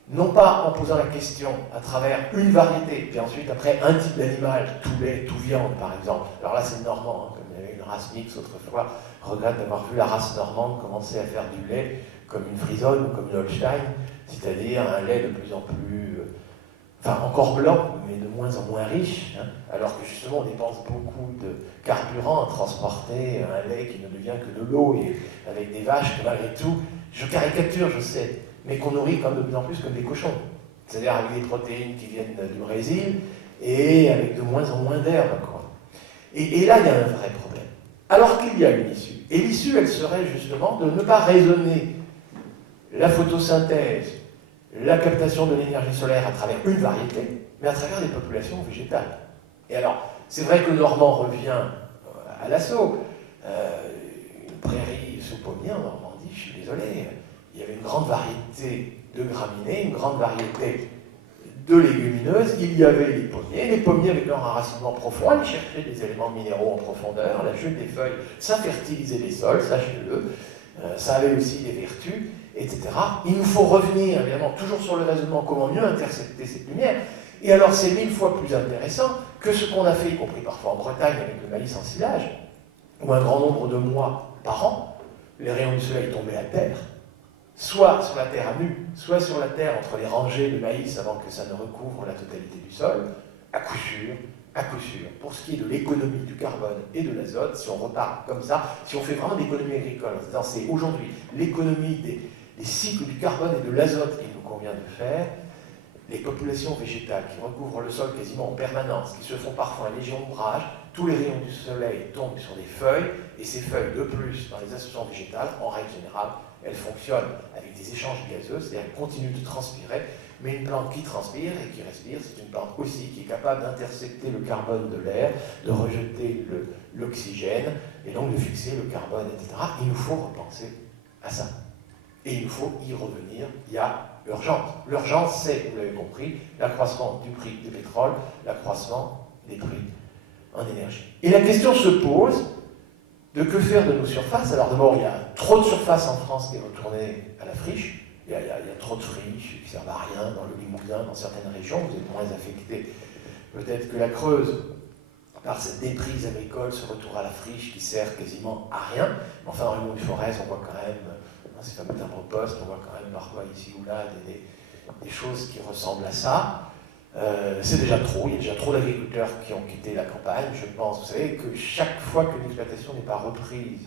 Non pas en posant la question à travers une variété, puis ensuite après un type d'animal, tout lait, tout viande, par exemple. Alors là, c'est normand, hein, comme il y avait une race mixte autrefois. Je regrette d'avoir vu la race normande commencer à faire du lait comme une Frisonne ou comme une Holstein, c'est-à-dire un lait de plus en plus... enfin encore blanc, mais de moins en moins riche, hein, alors que justement on dépense beaucoup de carburant à transporter un lait qui ne devient que de l'eau, et avec des vaches que malgré tout, je caricature, je sais, mais qu'on nourrit quand même de plus en plus comme des cochons. C'est-à-dire avec des protéines qui viennent du Brésil, et avec de moins en moins d'herbe, quoi. Et là, il y a un vrai problème. Alors qu'il y a une issue. Et l'issue, elle serait justement de ne pas raisonner la photosynthèse, la captation de l'énergie solaire à travers une variété, mais à travers des populations végétales. Et alors, c'est vrai que le Normand revient à l'assaut. Une prairie sous pommier en Normandie, je suis désolé, il y avait une grande variété de graminées, une grande variété de légumineuses, il y avait les pommiers avec leur enracinement profond, aller chercher des éléments minéraux en profondeur, la chute des feuilles, ça fertilisait les sols, sachez-le, ça avait aussi des vertus, etc. Il nous faut revenir, évidemment, toujours sur le raisonnement, comment mieux intercepter cette lumière. Et alors, c'est 1000 fois plus intéressant que ce qu'on a fait, y compris parfois en Bretagne avec le maïs en silage, où un grand nombre de mois par an, les rayons du soleil tombaient à terre, soit sur la terre à nu, soit sur la terre entre les rangées de maïs avant que ça ne recouvre la totalité du sol, à coup sûr, pour ce qui est de l'économie du carbone et de l'azote, si on repart comme ça, si on fait vraiment d'économie agricole, c'est aujourd'hui l'économie des cycles du carbone et de l'azote qu'il nous convient de faire, les populations végétales qui recouvrent le sol quasiment en permanence, qui se font parfois un léger ombrage, tous les rayons du soleil tombent sur des feuilles, et ces feuilles, de plus, dans les associations végétales, en règle générale, elles fonctionnent avec des échanges gazeux, c'est-à-dire qu'elles continuent de transpirer, mais une plante qui transpire et qui respire, c'est une plante aussi qui est capable d'intercepter le carbone de l'air, de rejeter l'oxygène, et donc de fixer le carbone, etc. Il nous faut repenser à ça. Et il nous faut y revenir, il y a urgence. L'urgence, c'est, vous l'avez compris, l'accroissement du prix du pétrole, l'accroissement des prix en énergie. Et la question se pose de que faire de nos surfaces. Alors d'abord, il y a trop de surfaces en France qui est retournée à la friche. Il y a trop de friches qui ne servent à rien dans le Limousin, dans certaines régions. Vous êtes moins affectés peut-être que la Creuse par cette déprise agricole, ce retour à la friche qui sert quasiment à rien. Mais enfin, dans le monde du Forez, on voit quand même, dans ces fameux timbres-postes, on voit quand même parfois ici ou là des choses qui ressemblent à ça. C'est déjà trop, il y a déjà trop d'agriculteurs qui ont quitté la campagne, je pense. Vous savez que chaque fois qu'une exploitation n'est pas reprise,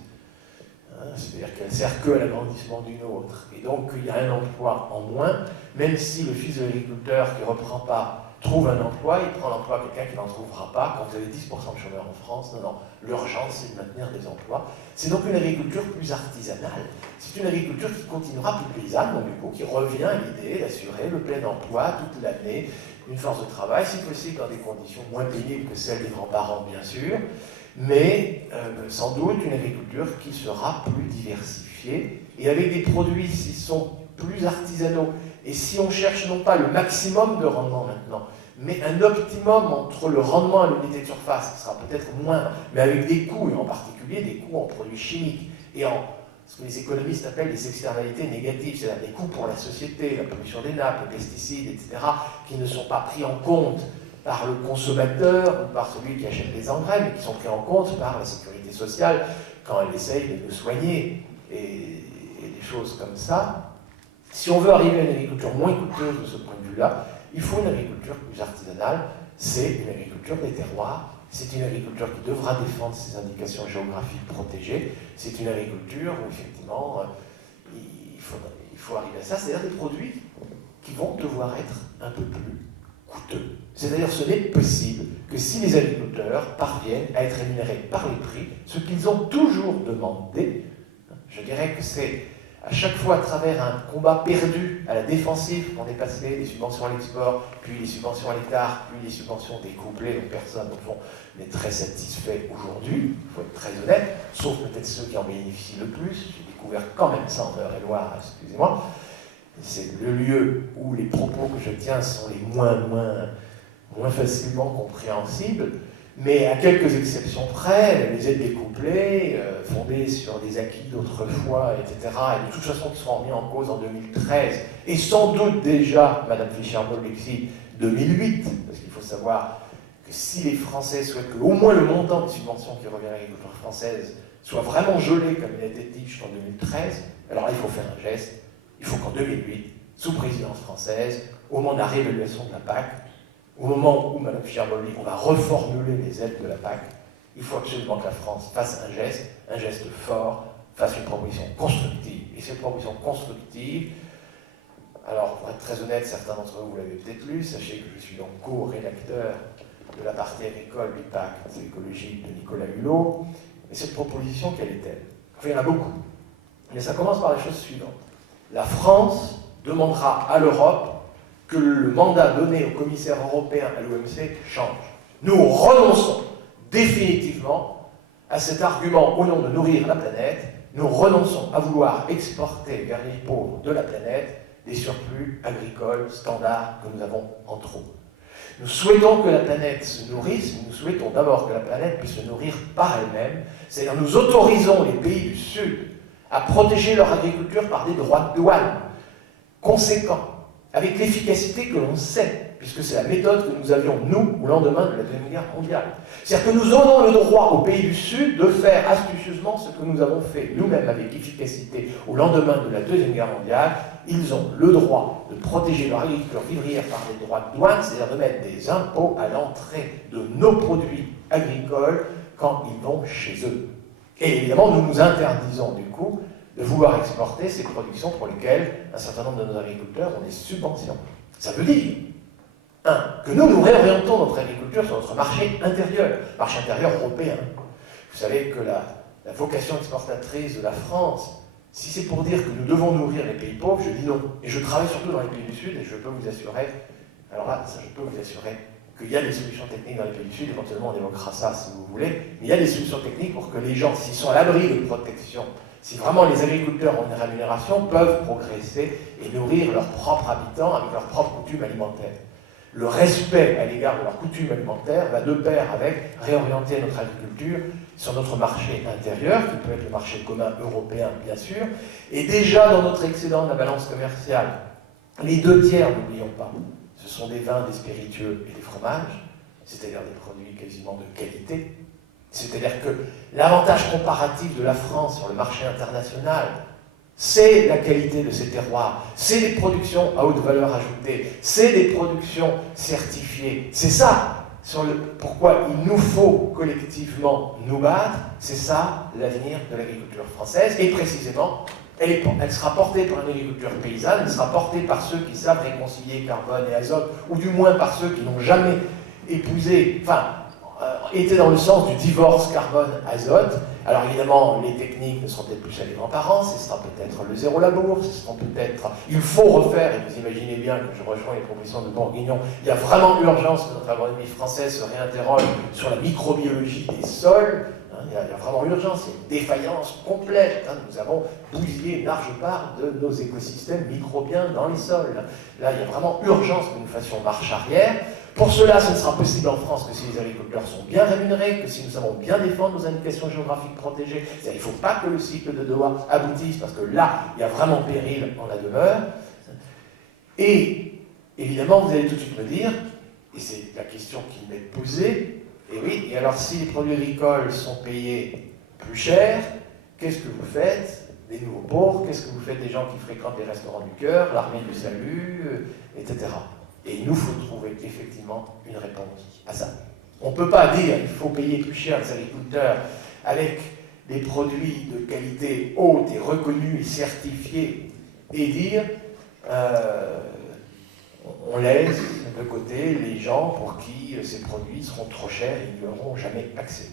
c'est-à-dire qu'elle ne sert que à l'agrandissement d'une autre, et donc il y a un emploi en moins, même si le fils de l'agriculteur qui ne reprend pas trouve un emploi, il prend l'emploi à quelqu'un qui n'en trouvera pas. Quand vous avez 10% de chômeurs en France, non, l'urgence c'est de maintenir des emplois. C'est donc une agriculture plus artisanale, c'est une agriculture qui continuera plus paysanne, donc du coup qui revient à l'idée d'assurer le plein emploi toute l'année, une force de travail, si possible dans des conditions moins pénibles que celles des grands-parents bien sûr, mais sans doute une agriculture qui sera plus diversifiée et avec des produits qui sont plus artisanaux. Et si on cherche non pas le maximum de rendement maintenant, mais un optimum entre le rendement et l'unité de surface, qui sera peut-être moindre, mais avec des coûts, et en particulier des coûts en produits chimiques, et en ce que les économistes appellent les externalités négatives, c'est-à-dire des coûts pour la société, la pollution des nappes, les pesticides, etc., qui ne sont pas pris en compte par le consommateur ou par celui qui achète les engrais, mais qui sont pris en compte par la sécurité sociale quand elle essaye de nous soigner, et des choses comme ça. Si on veut arriver à une agriculture moins coûteuse de ce point de vue-là, il faut une agriculture plus artisanale, c'est une agriculture des terroirs, c'est une agriculture qui devra défendre ses indications géographiques protégées, c'est une agriculture où effectivement il faut arriver à ça, c'est-à-dire des produits qui vont devoir être un peu plus coûteux. C'est-à-dire ce n'est possible que si les agriculteurs parviennent à être rémunérés par les prix, ce qu'ils ont toujours demandé, je dirais que c'est à chaque fois à travers un combat perdu à la défensive qu'on est passé des subventions à l'export, puis les subventions à l'hectare, puis les subventions découplées, donc personne au fond n'est très satisfait aujourd'hui, il faut être très honnête, sauf peut-être ceux qui en bénéficient le plus. J'ai découvert quand même ça en Eure-et-Loire, excusez-moi. C'est le lieu où les propos que je tiens sont les moins facilement compréhensibles, mais à quelques exceptions près, les aides découplées, fondées sur des acquis d'autrefois, etc., et de toute façon qui seront remis en cause en 2013, et sans doute déjà, Madame Fischer-Boel-Lexie, 2008, parce qu'il faut savoir que si les Français souhaitent que au moins le montant des subventions qui revient à l'agriculture française soit vraiment gelé comme il a été dit jusqu'en 2013, alors là il faut faire un geste, il faut qu'en 2008, sous présidence française, au moment de la réévaluation de la PAC, au moment où, Mme Fischer-Boel, on va reformuler les aides de la PAC, il faut absolument que la France fasse un geste fort, fasse une proposition constructive. Et cette proposition constructive, alors pour être très honnête, certains d'entre vous l'avez peut-être lu, sachez que je suis donc co-rédacteur de la partie agricole du pacte écologique de Nicolas Hulot. Mais cette proposition, quelle est-elle? Enfin, il y en a beaucoup. Mais ça commence par la chose suivante. La France demandera à l'Europe que le mandat donné au commissaire européen à l'OMC change. Nous renonçons définitivement à cet argument au nom de nourrir la planète. Nous renonçons à vouloir exporter vers les pauvres de la planète des surplus agricoles standards que nous avons en trop. Nous souhaitons que la planète se nourrisse, mais nous souhaitons d'abord que la planète puisse se nourrir par elle-même. C'est-à-dire nous autorisons les pays du Sud à protéger leur agriculture par des droits de douane conséquents, avec l'efficacité que l'on sait, puisque c'est la méthode que nous avions, nous, au lendemain de la Deuxième Guerre mondiale. C'est-à-dire que nous donnons le droit aux pays du Sud de faire astucieusement ce que nous avons fait nous-mêmes avec efficacité au lendemain de la Deuxième Guerre mondiale. Ils ont le droit de protéger leur agriculture vivrière par des droits de douane, c'est-à-dire de mettre des impôts à l'entrée de nos produits agricoles quand ils vont chez eux. Et évidemment, nous nous interdisons du coup de vouloir exporter ces productions pour lesquelles un certain nombre de nos agriculteurs ont des subventions. Ça veut dire Que nous réorientons notre agriculture sur notre marché intérieur européen. Vous savez que la vocation exportatrice de la France, si c'est pour dire que nous devons nourrir les pays pauvres, je dis non. Et je travaille surtout dans les pays du Sud, et je peux vous assurer, alors là, ça, je peux vous assurer qu'il y a des solutions techniques dans les pays du Sud, éventuellement on évoquera ça si vous voulez, mais il y a des solutions techniques pour que les gens, s'ils sont à l'abri de protection, si vraiment les agriculteurs ont une rémunération, peuvent progresser et nourrir leurs propres habitants avec leurs propres coutumes alimentaires. Le respect à l'égard de leurs coutumes alimentaires va de pair avec réorienter notre agriculture sur notre marché intérieur, qui peut être le marché commun européen, bien sûr, et déjà dans notre excédent de la balance commerciale, les 2/3, n'oublions pas, ce sont des vins, des spiritueux et des fromages, c'est-à-dire des produits quasiment de qualité. C'est-à-dire que l'avantage comparatif de la France sur le marché international, c'est la qualité de ces terroirs, c'est des productions à haute valeur ajoutée, c'est des productions certifiées. C'est ça pourquoi il nous faut collectivement nous battre, c'est ça l'avenir de l'agriculture française, et précisément, elle sera portée par une agriculture paysanne, elle sera portée par ceux qui savent réconcilier carbone et azote, ou du moins par ceux qui n'ont jamais épousé, était dans le sens du divorce carbone-azote. Alors évidemment, les techniques ne seront peut-être plus chez les grands-parents, ce sera peut-être le zéro labour, ce sera peut-être... Il faut refaire, et vous imaginez bien que je rejoins les propositions de Bourguignon, il y a vraiment urgence que notre agronomie française se réinterroge sur la microbiologie des sols. Il y a vraiment urgence, il y a une défaillance complète. Nous avons bousillé une large part de nos écosystèmes microbiens dans les sols. Là, il y a vraiment urgence que nous fassions marche arrière. Pour cela, ce ne sera possible en France que si les agriculteurs sont bien rémunérés, que si nous savons bien défendre nos indications géographiques protégées. Il ne faut pas que le cycle de Doha aboutisse, parce que là, il y a vraiment péril en la demeure. Et évidemment, vous allez tout de suite me dire, et c'est la question qui m'est posée, et oui, et alors si les produits agricoles sont payés plus cher, qu'est-ce que vous faites des nouveaux pauvres? Qu'est-ce que vous faites des gens qui fréquentent les restaurants du cœur, l'armée du salut, etc. Et il nous faut trouver effectivement une réponse à ça. On ne peut pas dire qu'il faut payer plus cher les agriculteurs avec des produits de qualité haute et reconnus et certifiés et dire on laisse de côté les gens pour qui ces produits seront trop chers et ils n'y auront jamais accès.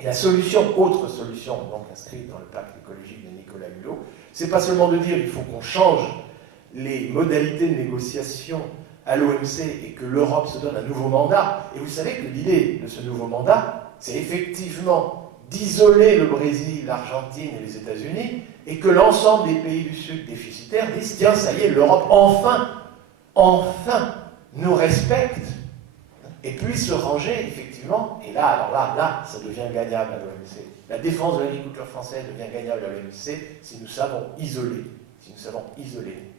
Et la solution, autre solution, donc inscrite dans le pacte écologique de Nicolas Hulot, c'est pas seulement de dire qu'il faut qu'on change les modalités de négociation à l'OMC et que l'Europe se donne un nouveau mandat. Et vous savez que l'idée de ce nouveau mandat, c'est effectivement d'isoler le Brésil, l'Argentine et les États-Unis et que l'ensemble des pays du Sud déficitaires disent tiens, ça y est, l'Europe enfin nous respecte et puisse se ranger effectivement. Et là, alors là, ça devient gagnable à l'OMC. La défense de l'agriculture française devient gagnable à l'OMC si nous savons isoler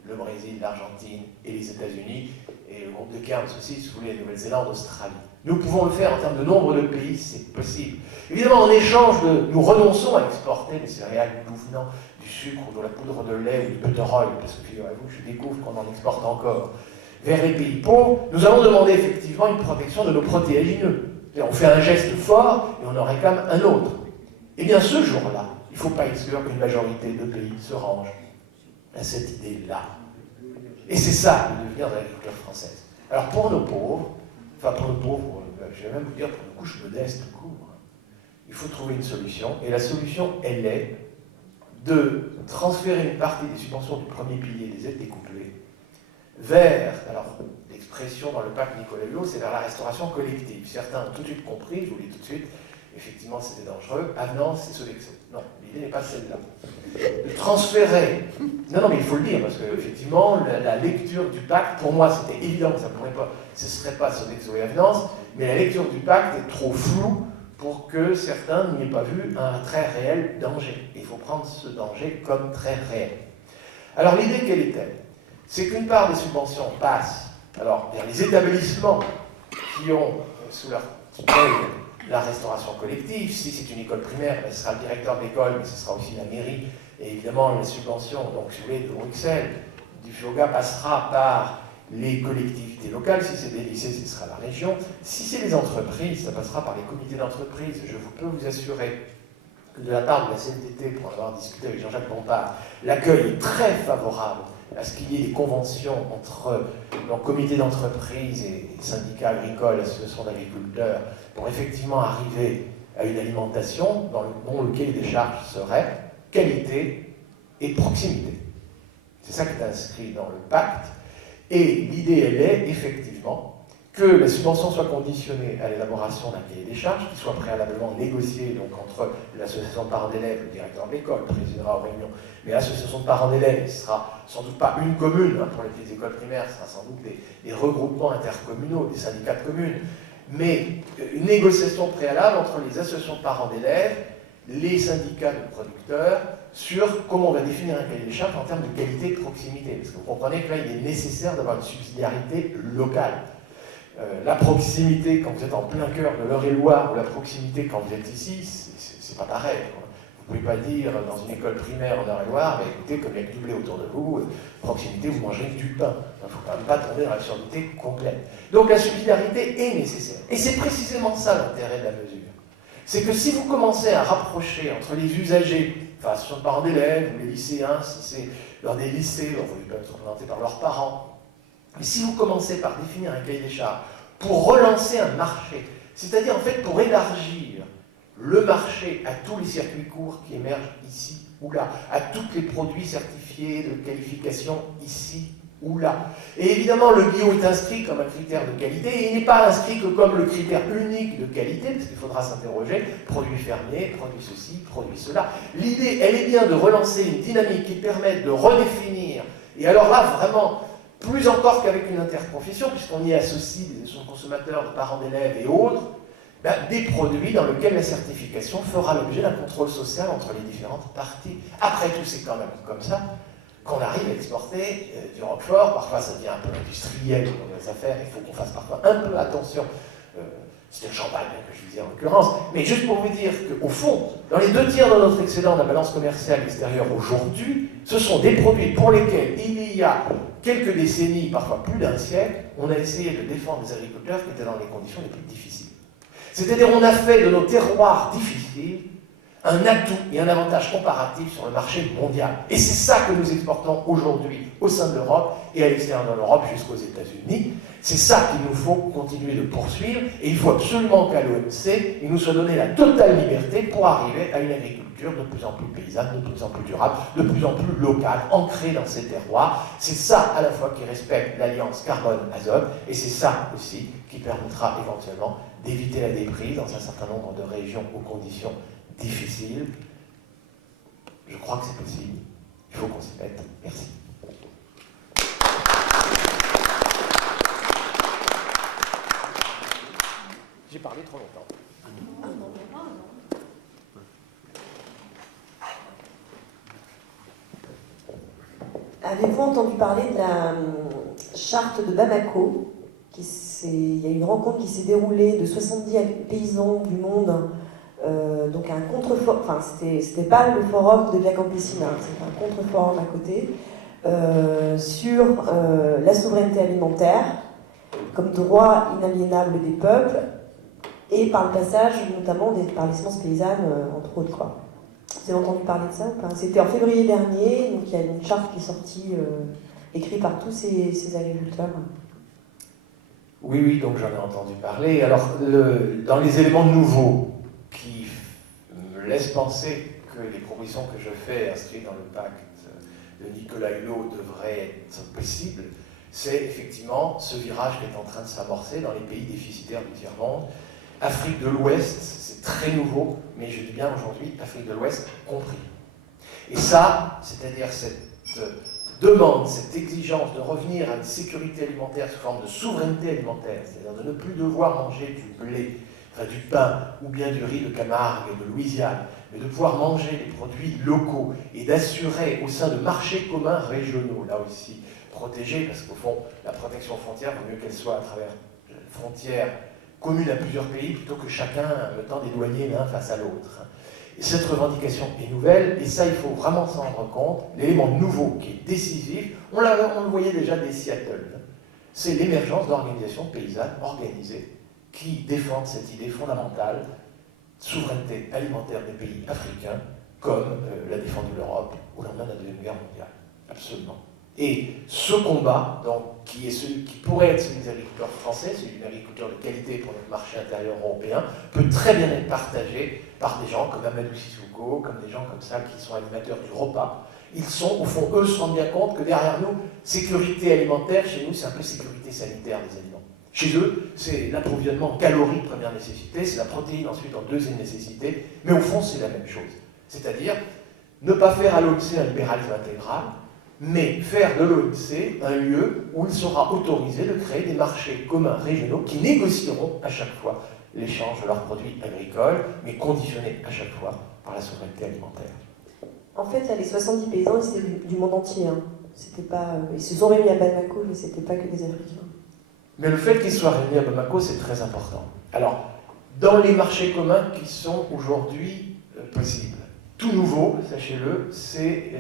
le Brésil, l'Argentine et les États-Unis, et le groupe de Cairns aussi, si vous voulez, la Nouvelle-Zélande, l'Australie. Nous pouvons le faire en termes de nombre de pays, c'est possible. Évidemment, en échange nous renonçons à exporter des céréales provenant du sucre, ou de la poudre de lait, ou du butter oil, parce que figurez-vous, je découvre qu'on en exporte encore vers les pays pauvres. Nous allons demander effectivement une protection de nos protéagineux. On fait un geste fort, et on en réclame un autre. Eh bien, ce jour-là, il ne faut pas exclure qu'une majorité de pays se range à cette idée-là. Et c'est ça le devenir de l'agriculture française. Alors pour nos pauvres, je vais même vous dire pour nos couches modestes tout court, il faut trouver une solution, et la solution, elle est de transférer une partie des subventions du premier pilier des aides découplées vers, alors l'expression dans le pacte Nicolas Hulot, c'est vers la restauration collective. Certains ont tout de suite compris, je vous le dis tout de suite, effectivement c'était dangereux, avenance et Sodexo. Non, l'idée n'est pas celle-là. De transférer, non mais il faut le dire, parce que effectivement la lecture du pacte, pour moi c'était évident que ce ne serait pas Sodexo et avenance, mais la lecture du pacte est trop floue pour que certains n'y aient pas vu un très réel danger. Il faut prendre ce danger comme très réel. Alors l'idée quelle est-elle? C'est qu'une part des subventions passe alors vers les établissements qui ont sous leur tutelle la restauration collective. Si c'est une école primaire, ce sera le directeur de l'école, mais ce sera aussi la mairie. Et évidemment, les subventions, donc si vous voulez, de Bruxelles, du FIOGA passera par les collectivités locales. Si c'est des lycées, ce sera la région. Si c'est les entreprises, ça passera par les comités d'entreprise. Je peux vous assurer que de la part de la CNTT, pour en avoir discuté avec Jean-Jacques Bompard, l'accueil est très favorable à ce qu'il y ait des conventions entre donc, comités d'entreprise et syndicats agricoles, associations d'agriculteurs, pour effectivement arriver à une alimentation dont le cahier des charges serait qualité et proximité. C'est ça qui est inscrit dans le pacte. Et l'idée, elle est effectivement que la subvention soit conditionnée à l'élaboration d'un cahier des charges, qui soit préalablement négocié donc, entre l'association de parents d'élèves, le directeur de l'école, présidera aux réunions, mais l'association de parents d'élèves, ce ne sera sans doute pas une commune, hein, pour les petites écoles primaires, ce sera sans doute des regroupements intercommunaux, des syndicats de communes, mais une négociation préalable entre les associations de parents d'élèves, les syndicats de producteurs, sur comment on va définir un cahier des charges en termes de qualité et de proximité. Parce que vous comprenez que là, il est nécessaire d'avoir une subsidiarité locale. La proximité, quand vous êtes en plein cœur de l'Eure-et-Loire, ou la proximité quand vous êtes ici, c'est pas pareil. Vous ne pouvez pas dire dans une école primaire en Eure-et-Loire, mais écoutez, comme il y a du blé autour de vous, proximité, vous mangez du pain. Il ne faut quand même pas tomber dans l'absurdité complète. Donc la subsidiarité est nécessaire. Et c'est précisément ça l'intérêt de la mesure. C'est que si vous commencez à rapprocher entre les usagers, enfin, ce sont parents d'élèves, ou les lycéens, si c'est dans des lycées, ils peuvent être représentés par leurs parents, mais si vous commencez par définir un cahier des charges pour relancer un marché, c'est-à-dire en fait pour élargir le marché à tous les circuits courts qui émergent ici ou là, à tous les produits certifiés de qualification ici ou là. Et évidemment, le bio est inscrit comme un critère de qualité, et il n'est pas inscrit que comme le critère unique de qualité, parce qu'il faudra s'interroger, produit fermier, produit ceci, produit cela. L'idée, elle est bien de relancer une dynamique qui permette de redéfinir, et alors là, vraiment, plus encore qu'avec une interprofession, puisqu'on y associe des consommateurs, de parents d'élèves et autres, des produits dans lesquels la certification fera l'objet d'un contrôle social entre les différentes parties. Après tout, c'est quand même comme ça qu'on arrive à exporter du roquefort. Parfois, ça devient un peu industriel dans les affaires, il faut qu'on fasse parfois un peu attention. C'était le champagne que je disais en l'occurrence, mais juste pour vous dire qu'au fond, dans les 2 tiers de notre excédent de la balance commerciale extérieure aujourd'hui, ce sont des produits pour lesquels il y a quelques décennies, parfois plus d'un siècle, on a essayé de défendre des agriculteurs qui étaient dans les conditions les plus difficiles. C'est-à-dire on a fait de nos terroirs difficiles un atout et un avantage comparatif sur le marché mondial. Et c'est ça que nous exportons aujourd'hui au sein de l'Europe et à l'extérieur de l'Europe jusqu'aux États-Unis. C'est ça qu'il nous faut continuer de poursuivre, et il faut absolument qu'à l'OMC, il nous soit donné la totale liberté pour arriver à une agriculture de plus en plus paysanne, de plus en plus durable, de plus en plus locale, ancrée dans ces terroirs. C'est ça à la fois qui respecte l'alliance carbone-azote, et c'est ça aussi qui permettra éventuellement d'éviter la déprise dans un certain nombre de régions aux conditions difficiles. Je crois que c'est possible. Il faut qu'on s'y mette. Merci. J'ai parlé trop longtemps. Avez-vous entendu parler de la charte de Bamako? Il y a une rencontre qui s'est déroulée de 70 paysans du monde, donc un contre-forum, enfin c'était pas le forum de Via Campesina, c'était un contre-forum à côté, sur la souveraineté alimentaire comme droit inaliénable des peuples, et par le passage notamment par les semences paysannes, entre autres, quoi. Vous avez entendu parler de ça ou pas? C'était en février dernier, donc il y a une charte qui est sortie, écrite par tous ces agriculteurs. Oui, donc j'en ai entendu parler. Alors, dans les éléments nouveaux qui me laissent penser que les propositions que je fais, inscrites dans le pacte de Nicolas Hulot, devraient être possibles, c'est effectivement ce virage qui est en train de s'amorcer dans les pays déficitaires du tiers-monde. Afrique de l'Ouest, c'est très nouveau, mais je dis bien aujourd'hui, Afrique de l'Ouest compris. Et ça, c'est-à-dire cette demande, cette exigence de revenir à une sécurité alimentaire sous forme de souveraineté alimentaire, c'est-à-dire de ne plus devoir manger du blé, enfin du pain, ou bien du riz de Camargue et de Louisiane, mais de pouvoir manger des produits locaux et d'assurer au sein de marchés communs régionaux, là aussi, protégés, parce qu'au fond, la protection frontière, vaut mieux qu'elle soit à travers frontières communes à plusieurs pays, plutôt que chacun le temps d'éloigner l'un face à l'autre. Et cette revendication est nouvelle, et ça, il faut vraiment s'en rendre compte. L'élément nouveau qui est décisif, on le voyait déjà dès Seattle, c'est l'émergence d'organisations paysannes organisées qui défendent cette idée fondamentale, souveraineté alimentaire des pays africains, comme l'a défendu l'Europe au lendemain de la Deuxième Guerre mondiale. Absolument. Et ce combat, donc, qui est celui qui pourrait être celui des agriculteurs français, celui d'une agriculture de qualité pour notre marché intérieur européen, peut très bien être partagé par des gens comme Amadou Sissoko, comme des gens comme ça qui sont animateurs du repas. Ils sont, au fond, eux se rendent bien compte que derrière nous, sécurité alimentaire, chez nous, c'est un peu sécurité sanitaire des aliments. Chez eux, c'est l'approvisionnement en calories, première nécessité, c'est la protéine ensuite en deuxième nécessité, mais au fond, c'est la même chose. C'est-à-dire, ne pas faire à l'OMC un libéralisme intégral, mais faire de l'OMC un lieu où il sera autorisé de créer des marchés communs régionaux qui négocieront à chaque fois l'échange de leurs produits agricoles, mais conditionnés à chaque fois par la souveraineté alimentaire. En fait, là, les 70 paysans, c'était du monde entier. Hein. C'était pas, ils se sont réunis à Bamako, mais c'était pas que des Africains. Mais le fait qu'ils soient réunis à Bamako, c'est très important. Alors, dans les marchés communs qui sont aujourd'hui possibles, tout nouveau, sachez-le, c'est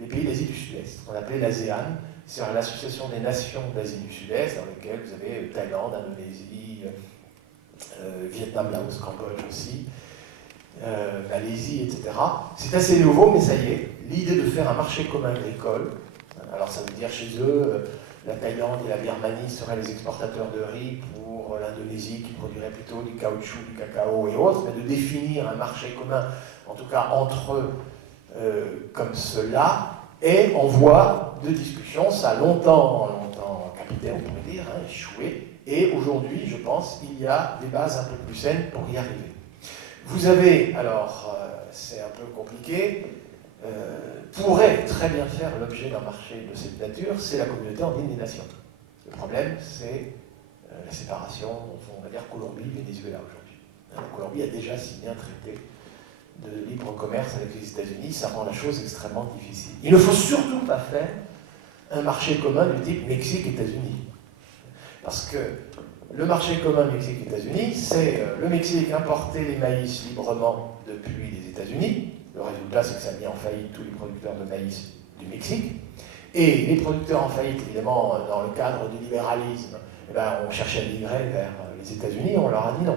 les pays d'Asie du Sud-Est, qu'on appelait l'ASEAN, c'est l'association des nations d'Asie du Sud-Est, dans lesquelles vous avez Thaïlande, Indonésie, Vietnam, Laos, Cambodge aussi, Malaisie, etc. C'est assez nouveau, mais ça y est, l'idée de faire un marché commun agricole, alors ça veut dire chez eux, la Thaïlande et la Birmanie seraient les exportateurs de riz pour l'Indonésie qui produirait plutôt du caoutchouc, du cacao et autres, mais de définir un marché commun, en tout cas entre eux, comme cela, est en voie de discussion. Ça a longtemps capité, on pourrait dire, hein, échoué, et aujourd'hui, je pense, il y a des bases un peu plus saines pour y arriver. Vous avez, alors, c'est un peu compliqué, pourrait très bien faire l'objet d'un marché de cette nature, c'est la communauté andine des nations. Le problème, c'est la séparation, on va dire Colombie-Venezuela aujourd'hui. La Colombie a déjà signé un traité de libre commerce avec les États-Unis, ça rend la chose extrêmement difficile. Il ne faut surtout pas faire un marché commun du type Mexique-États-Unis. Parce que le marché commun Mexique-États-Unis, c'est le Mexique importer les maïs librement depuis les États-Unis. Le résultat, c'est que ça a mis en faillite tous les producteurs de maïs du Mexique. Et les producteurs en faillite, évidemment, dans le cadre du libéralisme, eh ben, on cherchait à migrer vers les États-Unis, on leur a dit non.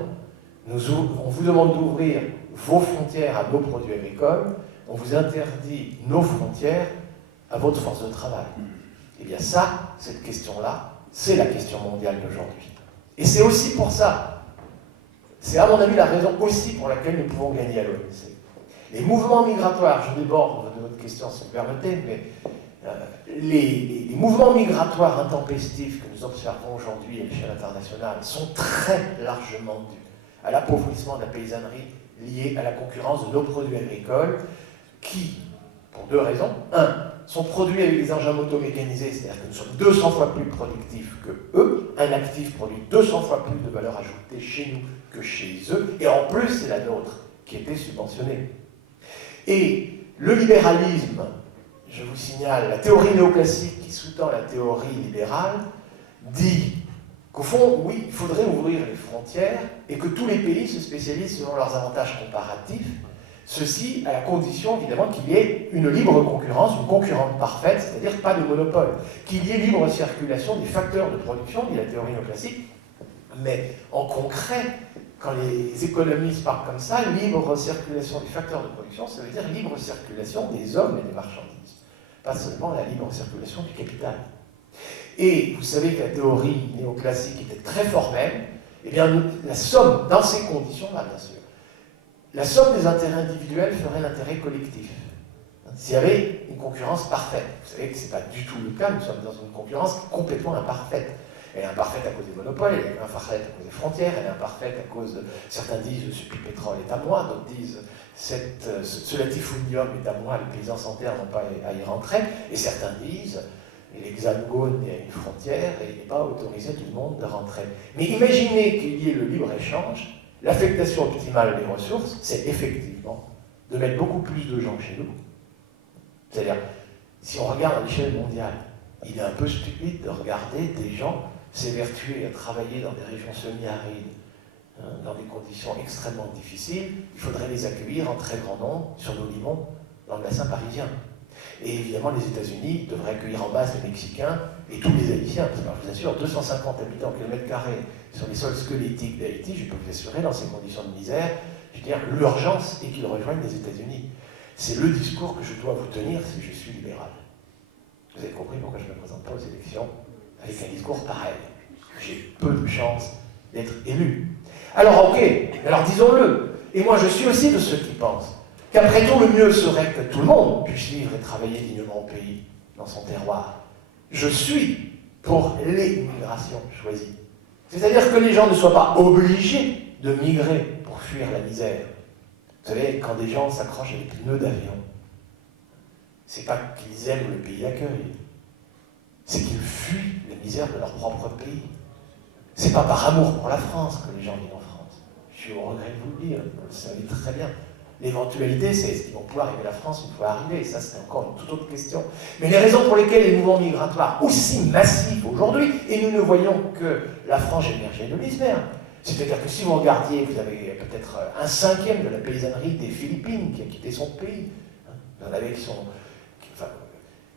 On vous demande d'ouvrir vos frontières à nos produits agricoles, on vous interdit nos frontières à votre force de travail. Eh bien ça, cette question-là, c'est la question mondiale d'aujourd'hui. Et c'est aussi pour ça, c'est à mon avis la raison aussi pour laquelle nous pouvons gagner à l'OMC. Les mouvements migratoires, je déborde de votre question si vous me permettez, mais les mouvements migratoires intempestifs que nous observons aujourd'hui à l'échelle internationale sont très largement dus à l'appauvrissement de la paysannerie lié à la concurrence de nos produits agricoles qui, pour deux raisons, sont produits avec des engins motomécanisés, c'est-à-dire que nous sommes 200 fois plus productifs que eux, un actif produit 200 fois plus de valeur ajoutée chez nous que chez eux, et en plus c'est la nôtre qui était subventionnée. Et le libéralisme, je vous signale, la théorie néoclassique qui sous-tend la théorie libérale, dit qu'au fond, oui, il faudrait ouvrir les frontières et que tous les pays se spécialisent selon leurs avantages comparatifs, ceci à la condition, évidemment, qu'il y ait une libre concurrence, une concurrence parfaite, c'est-à-dire pas de monopole, qu'il y ait libre circulation des facteurs de production, dit la théorie néoclassique, mais en concret, quand les économistes parlent comme ça, libre circulation des facteurs de production, ça veut dire libre circulation des hommes et des marchandises, pas seulement la libre circulation du capital. Et vous savez que la théorie néoclassique était très formelle, eh bien la somme, dans ces conditions-là, bien sûr, la somme des intérêts individuels ferait l'intérêt collectif. S'il y avait une concurrence parfaite, vous savez que ce n'est pas du tout le cas, nous sommes dans une concurrence complètement imparfaite. Elle est imparfaite à cause des monopoles, elle est imparfaite à cause des frontières, elle est imparfaite à cause de... Certains disent ce puits de pétrole est à moi, d'autres disent ce latifundium est à moi, les paysans sans terre n'ont pas à y rentrer, et certains disent l'hexagone est une frontière et il n'est pas autorisé à tout le monde de rentrer. Mais imaginez qu'il y ait le libre-échange, l'affectation optimale des ressources, c'est effectivement de mettre beaucoup plus de gens chez nous. C'est-à-dire, si on regarde à l'échelle mondiale, il est un peu stupide de regarder des gens s'évertuer à travailler dans des régions semi-arides, dans des conditions extrêmement difficiles. Il faudrait les accueillir en très grand nombre sur nos limons dans le bassin parisien. Et évidemment, les États-Unis devraient accueillir en masse les Mexicains et tous les Haïtiens. Parce que, je vous assure, 250 habitants au kilomètre carré sur les sols squelettiques d'Haïti, je peux vous assurer, dans ces conditions de misère, je veux dire, l'urgence est qu'ils rejoignent les États-Unis. C'est le discours que je dois vous tenir si je suis libéral. Vous avez compris pourquoi je ne me présente pas aux élections avec un discours pareil. J'ai peu de chances d'être élu. Alors ok, alors disons-le. Et moi je suis aussi de ceux qui pensent qu'après tout le mieux serait que tout le monde puisse vivre et travailler dignement au pays, dans son terroir. Je suis pour l'immigration choisie. C'est-à-dire que les gens ne soient pas obligés de migrer pour fuir la misère. Vous savez, quand des gens s'accrochent avec des nœuds d'avion, c'est pas qu'ils aiment le pays d'accueil, c'est qu'ils fuient la misère de leur propre pays. C'est pas par amour pour la France que les gens viennent en France. Je suis au regret de vous le dire, vous le savez très bien. L'éventualité, c'est est-ce qu'ils vont pouvoir arriver à la France une fois arrivés, et ça c'est encore une toute autre question. Mais les raisons pour lesquelles les mouvements migratoires aussi massifs aujourd'hui, et nous ne voyons que la frange émergée de l'iceberg, c'est-à-dire que si vous regardiez, vous avez peut-être 1/5 de la paysannerie des Philippines qui a quitté son pays. Vous en avez qui sont, enfin,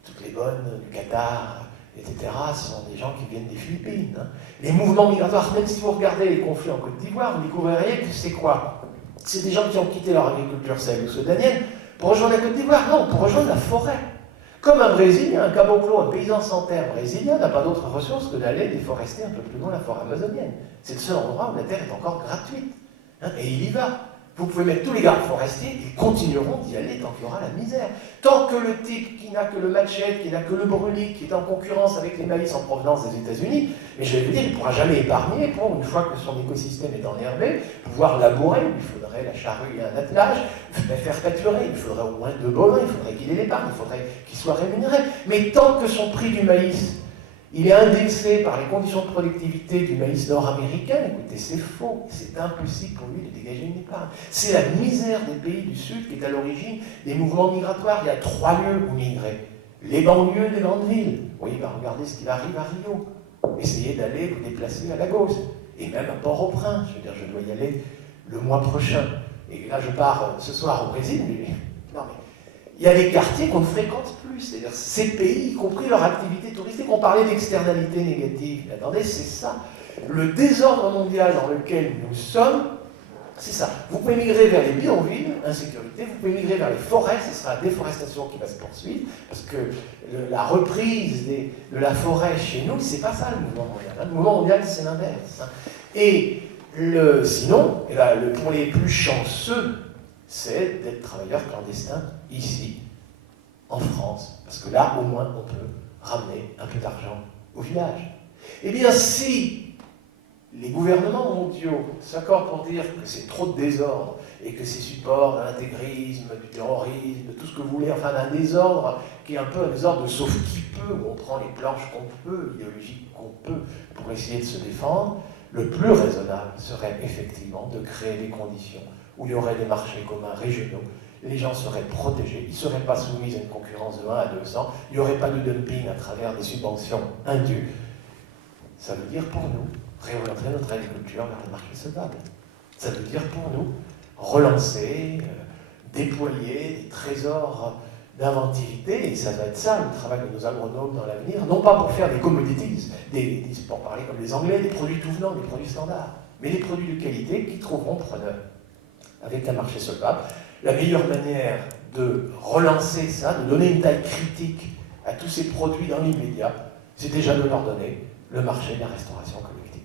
toutes les bonnes du Qatar, etc., sont des gens qui viennent des Philippines. Les mouvements migratoires, même si vous regardez les conflits en Côte d'Ivoire, vous découvririez que c'est quoi? C'est des gens qui ont quitté leur agriculture sahélo-soudanienne pour rejoindre la Côte d'Ivoire. Non, pour rejoindre la forêt. Comme un Brésilien, un caboclo, un paysan sans terre brésilien n'a pas d'autre ressource que d'aller déforester un peu plus loin la forêt amazonienne. C'est le seul endroit où la terre est encore gratuite. Et il y va. Vous pouvez mettre tous les gardes forestiers, ils continueront d'y aller tant qu'il y aura la misère. Tant que le type qui n'a que le machette, qui n'a que le brûlis, qui est en concurrence avec les maïs en provenance des États-Unis, mais je vais vous dire, il ne pourra jamais épargner pour, une fois que son écosystème est enherbé, pouvoir labourer. Il faudrait la charrue et un attelage, il faudrait faire pâturer, il faudrait au moins 2 bovins, il faudrait qu'il ait l'épargne, il faudrait qu'il soit rémunéré. Mais tant que son prix du maïs, il est indexé par les conditions de productivité du maïs nord-américain, écoutez, c'est faux, c'est impossible pour lui de dégager une épargne. C'est la misère des pays du Sud qui est à l'origine des mouvements migratoires. Il y a 3 lieux où migrer. Les banlieues des grandes villes. Oui, bah regardez ce qui arrive à Rio. Essayez d'aller vous déplacer à Lagos. Et même à Port-au-Prince. Je veux dire, je dois y aller le mois prochain. Et là, je pars ce soir au Brésil, mais non, mais il y a des quartiers qu'on ne fréquente plus, c'est-à-dire ces pays, y compris leur activité touristique. On parlait d'externalités négatives. Mais attendez, c'est ça. Le désordre mondial dans lequel nous sommes, c'est ça. Vous pouvez migrer vers les bidonvilles, insécurité, vous pouvez migrer vers les forêts, ce sera la déforestation qui va se poursuivre, parce que la reprise de la forêt chez nous, c'est pas ça le mouvement mondial. Le mouvement mondial, c'est l'inverse. Et sinon, pour les plus chanceux, c'est d'être travailleur clandestin ici, en France. Parce que là, au moins, on peut ramener un peu d'argent au village. Eh bien, si les gouvernements mondiaux s'accordent pour dire que c'est trop de désordre et que c'est support de l'intégrisme, du terrorisme, de tout ce que vous voulez, enfin d'un désordre qui est un peu un désordre de sauf qui peut, où on prend les planches qu'on peut, idéologiques qu'on peut, pour essayer de se défendre, le plus raisonnable serait effectivement de créer des conditions où il y aurait des marchés communs régionaux, les gens seraient protégés, ils ne seraient pas soumis à une concurrence de 1 à 200, il n'y aurait pas de dumping à travers des subventions indues. Ça veut dire pour nous réorienter notre agriculture vers le marché solvable. Ça veut dire pour nous relancer, déployer des trésors d'inventivité, et ça va être ça le travail de nos agronomes dans l'avenir, non pas pour faire des commodities, pour parler comme les Anglais, des produits tout venants, des produits standards, mais des produits de qualité qui trouveront preneur avec un marché solvable. La meilleure manière de relancer ça, de donner une taille critique à tous ces produits dans l'immédiat, c'est déjà de leur donner le marché de la restauration collective.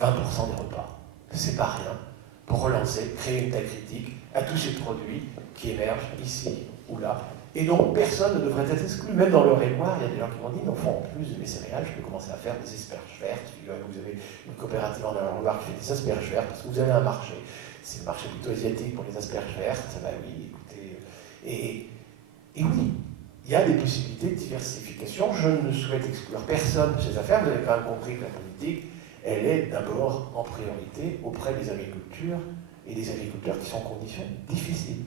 20% des repas, c'est pas rien pour relancer, créer une taille critique à tous ces produits qui émergent ici ou là. Et donc personne ne devrait être exclu. Même dans le Rémoire, il y a des gens qui m'ont dit, mais au fond, en plus de mes céréales, je peux commencer à faire des asperges vertes. Vous avez une coopérative en Loire qui fait des asperges vertes parce que vous avez un marché. C'est le marché plutôt asiatique pour les asperges vertes. Ça va, oui, écoutez. Et oui, il y a des possibilités de diversification. Je ne souhaite exclure personne de ces affaires. Vous avez quand même compris que la politique, elle est d'abord en priorité auprès des agricultures et des agriculteurs qui sont en conditions difficiles.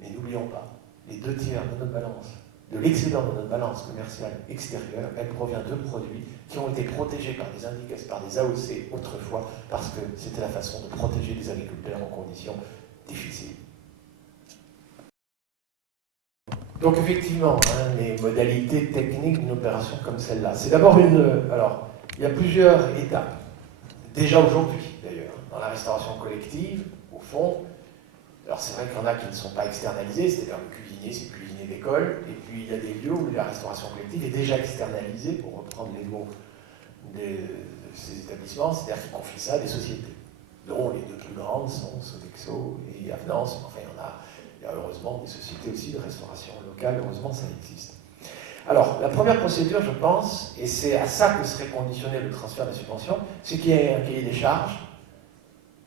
Mais n'oublions pas, les 2 tiers de notre balance, de l'excédent de notre balance commerciale extérieure, elle provient de produits qui ont été protégés par des indicateurs, par des AOC autrefois, parce que c'était la façon de protéger les agriculteurs en conditions difficiles. Donc effectivement, les modalités techniques d'une opération comme celle-là, c'est d'abord alors, il y a plusieurs étapes. Déjà aujourd'hui, d'ailleurs, dans la restauration collective, au fond, Alors c'est vrai qu'il y en a qui ne sont pas externalisés, c'est-à-dire le cuisinier, c'est le cuisinier d'école, et puis il y a des lieux où la restauration collective est déjà externalisée, pour reprendre les mots de ces établissements, c'est-à-dire qu'ils confient ça à des sociétés, dont les deux plus grandes sont Sodexo et Avenance. Enfin, il y a heureusement des sociétés aussi de restauration locale, heureusement ça existe. Alors, la première procédure, je pense, et c'est à ça que serait conditionné le transfert de subvention, c'est qu'il y ait un cahier des charges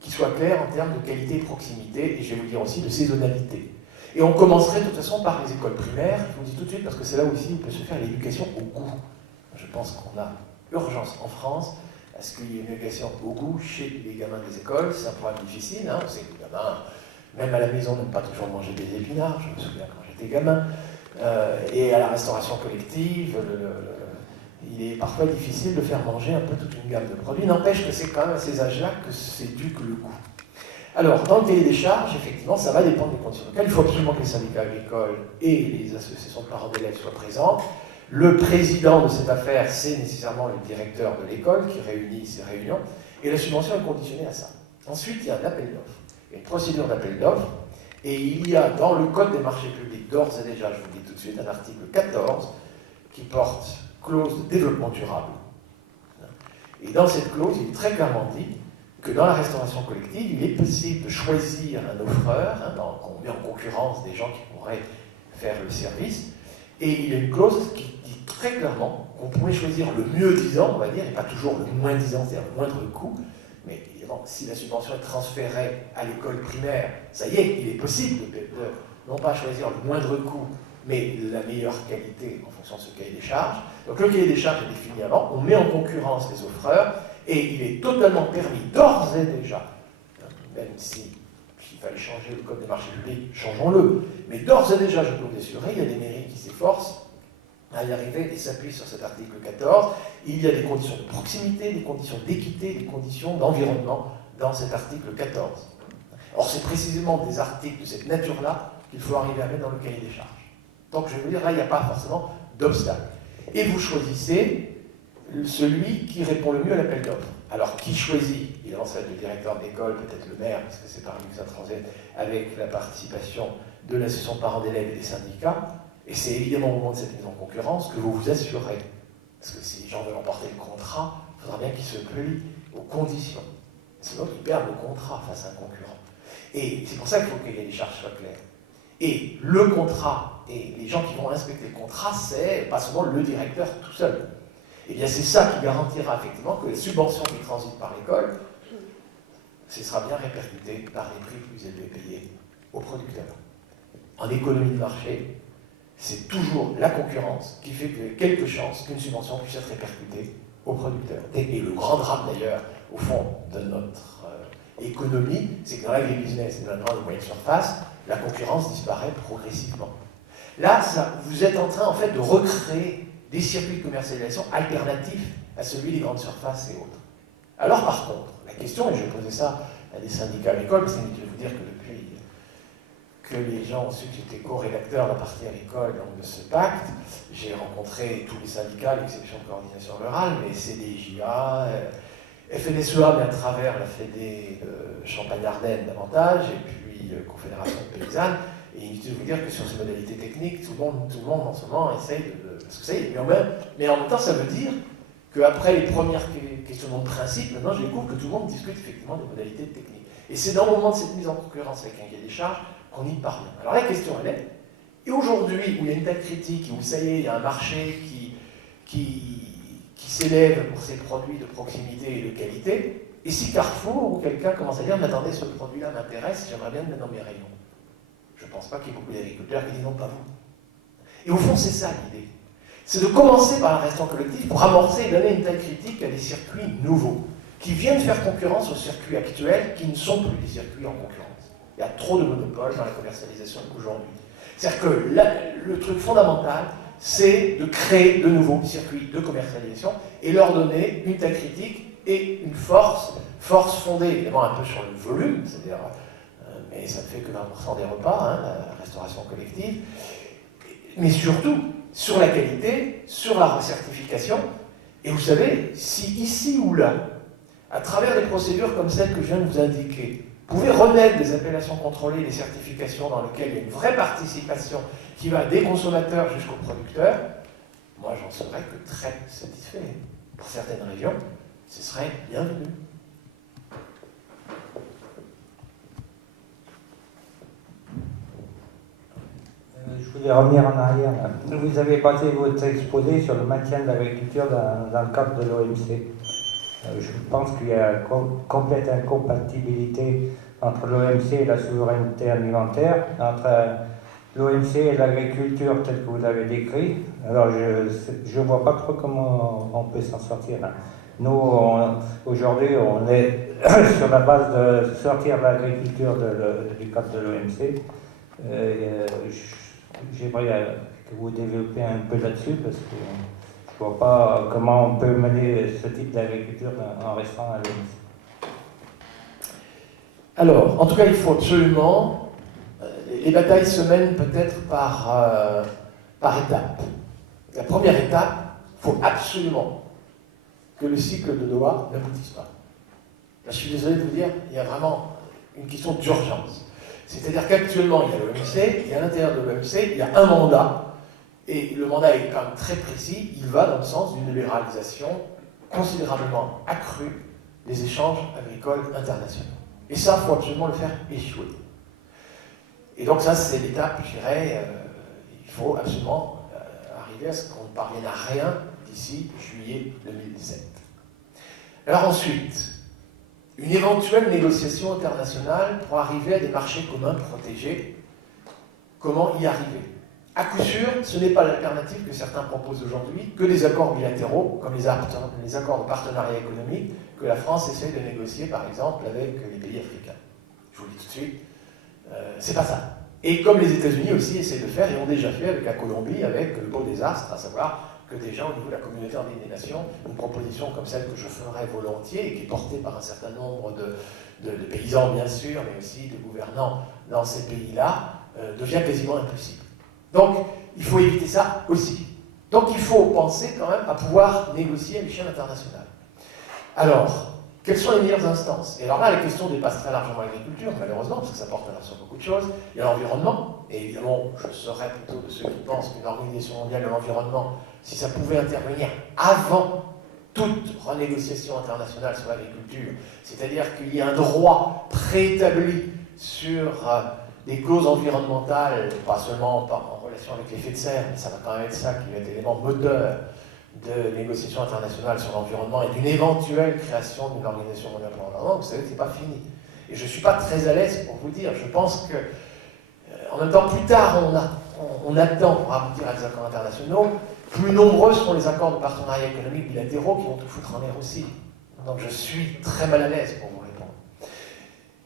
qui soit clair en termes de qualité et de proximité, et je vais vous dire aussi de saisonnalité. Et on commencerait de toute façon par les écoles primaires, je vous le dis tout de suite, parce que c'est là aussi où peut se faire l'éducation au goût. Je pense qu'on a urgence en France à ce qu'il y ait une éducation au goût chez les gamins des écoles. C'est un problème difficile, hein. C'est que les gamins, même à la maison, n'aiment pas toujours manger des épinards, je me souviens quand j'étais gamin. Et à la restauration collective, il est parfois difficile de faire manger un peu toute une gamme de produits. N'empêche que c'est quand même à ces âges-là que c'est dû que le goût. Alors, dans le cahier des charges, effectivement, ça va dépendre des conditions locales. Il faut absolument que les syndicats agricoles et les associations de parents d'élèves soient présents. Le président de cette affaire, c'est nécessairement le directeur de l'école qui réunit ces réunions. Et la subvention est conditionnée à ça. Ensuite, il y a un appel d'offres. Il y a une procédure d'appel d'offres. Et il y a dans le Code des marchés publics, d'ores et déjà, je vous le dis tout de suite, un article 14 qui porte clause de développement durable. Et dans cette clause, il est très clairement dit que dans la restauration collective, il est possible de choisir un offreur, qu'on met en concurrence des gens qui pourraient faire le service, et il y a une clause qui dit très clairement qu'on pourrait choisir le mieux disant, on va dire, et pas toujours le moins disant, c'est-à-dire le moindre coût, mais évidemment, si la subvention est transférée à l'école primaire, ça y est, il est possible de non pas choisir le moindre coût, mais la meilleure qualité en fonction de ce cahier des charges. Donc le cahier des charges est défini avant, on met en concurrence les offreurs, et il est totalement permis d'ores et déjà, même s'il fallait changer le code des marchés publics, changeons-le, mais d'ores et déjà, je peux vous assurer, il y a des mairies qui s'efforcent à y arriver et s'appuient sur cet article 14. Il y a des conditions de proximité, des conditions d'équité, des conditions d'environnement dans cet article 14. Or, c'est précisément des articles de cette nature-là qu'il faut arriver à mettre dans le cahier des charges. Donc, je veux dire, là, il n'y a pas forcément d'obstacle. Et vous choisissez celui qui répond le mieux à l'appel d'offres. Alors, qui choisit? Évidemment, ça va être le directeur d'école, peut-être le maire, parce que c'est par lui que ça transite, avec la participation de l'association de parents d'élèves et des syndicats. Et c'est évidemment au moment de cette mise en concurrence que vous vous assurez. Parce que si les gens veulent emporter le contrat, il faudra bien qu'ils se plient aux conditions. Sinon, ils perdent le contrat face à un concurrent. Et c'est pour ça qu'il faut que les charges soient claires. Et le contrat, et les gens qui vont inspecter le contrat, c'est pas seulement le directeur tout seul. Et bien c'est ça qui garantira effectivement que les subventions qui transitent par l'école, ce sera bien répercuté par les prix plus élevés payés aux producteurs. En économie de marché, c'est toujours la concurrence qui fait qu'il y a quelques chances qu'une subvention puisse être répercutée aux producteurs. Et le grand drame d'ailleurs, au fond, de notre économie, c'est que dans l'agribusiness et dans la grande et moyenne surface, la concurrence disparaît progressivement. Là, vous êtes en train en fait de recréer des circuits de commercialisation alternatifs à celui des grandes surfaces et autres. Alors par contre, la question, et je posais ça à des syndicats agricoles, parce que je vais vous dire que depuis que les gens ont su que j'étais co-rédacteur de la partie agricole de ce pacte, j'ai rencontré tous les syndicats, à l'exception de coordination rurale, mais CDJA, FNSEA, mais à travers la Fédé Champagne-Ardenne davantage, et puis Confédération Paysanne. Et inutile de vous dire que sur ces modalités techniques, tout le monde en ce moment essaye de... Parce que ça y est, mais en même temps, ça veut dire qu'après les premières questionnements de principe, maintenant je découvre que tout le monde discute effectivement des modalités techniques. Et c'est dans le moment de cette mise en concurrence avec un cahier des charges qu'on y parvient. Alors la question elle est, et aujourd'hui où il y a une telle critique, où ça y est, il y a un marché qui s'élève pour ses produits de proximité et de qualité, et si Carrefour ou quelqu'un commence à dire, mais attendez, ce produit-là m'intéresse, j'aimerais bien le mettre dans mes rayons. Je ne pense pas qu'il y ait beaucoup d'agriculteurs qui disent non, pas vous. Et au fond, c'est ça l'idée. C'est de commencer par la restauration collective pour amorcer et donner une telle critique à des circuits nouveaux, qui viennent faire concurrence aux circuits actuels qui ne sont plus des circuits en concurrence. Il y a trop de monopoles dans la commercialisation aujourd'hui. C'est-à-dire que le truc fondamental, c'est de créer de nouveaux circuits de commercialisation et leur donner une telle critique et une force fondée évidemment un peu sur le volume, c'est-à-dire, mais ça ne fait que 20% des repas, la restauration collective, mais surtout sur la qualité, sur la recertification. Et vous savez, si ici ou là, à travers des procédures comme celles que je viens de vous indiquer, pouvez remettre des appellations contrôlées, des certifications dans lesquelles il y a une vraie participation qui va des consommateurs jusqu'aux producteurs, moi j'en serais que très satisfait. Pour certaines régions, ce serait bienvenu. Je voulais revenir en arrière. Là. Vous avez basé votre exposé sur le maintien de l'agriculture dans le cadre de l'OMC. Je pense qu'il y a une complète incompatibilité entre l'OMC et la souveraineté alimentaire, entre l'OMC et l'agriculture telle que vous l'avez décrit. Alors je ne vois pas trop comment on peut s'en sortir là. Nous, aujourd'hui, on est sur la base de sortir l'agriculture du cadre de l'OMC. J'aimerais que vous développiez un peu là-dessus parce que je ne vois pas comment on peut mener ce type d'agriculture en restant à l'OMC. Alors, en tout cas, il faut absolument... Les batailles se mènent peut-être par étapes. La première étape, il faut absolument que le cycle de Doha n'aboutisse pas. Là, je suis désolé de vous dire, il y a vraiment une question d'urgence. C'est-à-dire qu'actuellement, il y a l'OMC, et à l'intérieur de l'OMC, il y a un mandat, et le mandat est quand même très précis, il va dans le sens d'une libéralisation considérablement accrue des échanges agricoles internationaux. Et ça, il faut absolument le faire échouer. Et donc ça, c'est l'étape, je dirais, il faut absolument arriver à ce qu'on ne parvienne à rien d'ici juillet 2017. Alors ensuite, une éventuelle négociation internationale pour arriver à des marchés communs protégés, comment y arriver? À coup sûr, ce n'est pas l'alternative que certains proposent aujourd'hui, que des accords bilatéraux, comme les accords de partenariat économique, que la France essaie de négocier, par exemple, avec les pays africains. Je vous le dis tout de suite, c'est pas ça. Et comme les États-Unis aussi essaient de faire, et ont déjà fait avec la Colombie, avec le beau désastre, à savoir que déjà au niveau de la communauté des nations, une proposition comme celle que je ferais volontiers, et qui est portée par un certain nombre de paysans, bien sûr, mais aussi de gouvernants dans ces pays-là, devient quasiment impossible. Donc, il faut éviter ça aussi. Donc, il faut penser quand même à pouvoir négocier à l'échelle internationale. Alors, quelles sont les meilleures instances? Et alors là, la question dépasse très largement l'agriculture, malheureusement, parce que ça porte sur beaucoup de choses. Il y a l'environnement, et évidemment, je serais plutôt de ceux qui pensent qu'une organisation mondiale de l'environnement, si ça pouvait intervenir avant toute renégociation internationale sur l'agriculture, c'est-à-dire qu'il y ait un droit préétabli sur des clauses environnementales, pas seulement en relation avec l'effet de serre, mais ça va quand même être ça qui va être l'élément moteur de négociations internationales sur l'environnement et d'une éventuelle création d'une organisation mondiale pour l'environnement, vous savez que ce n'est pas fini. Et je ne suis pas très à l'aise pour vous dire, je pense que, en même temps, plus tard on attend pour aboutir à des accords internationaux, plus nombreux seront les accords de partenariat économique bilatéraux qui vont tout foutre en l'air aussi. Donc je suis très mal à l'aise pour vous répondre.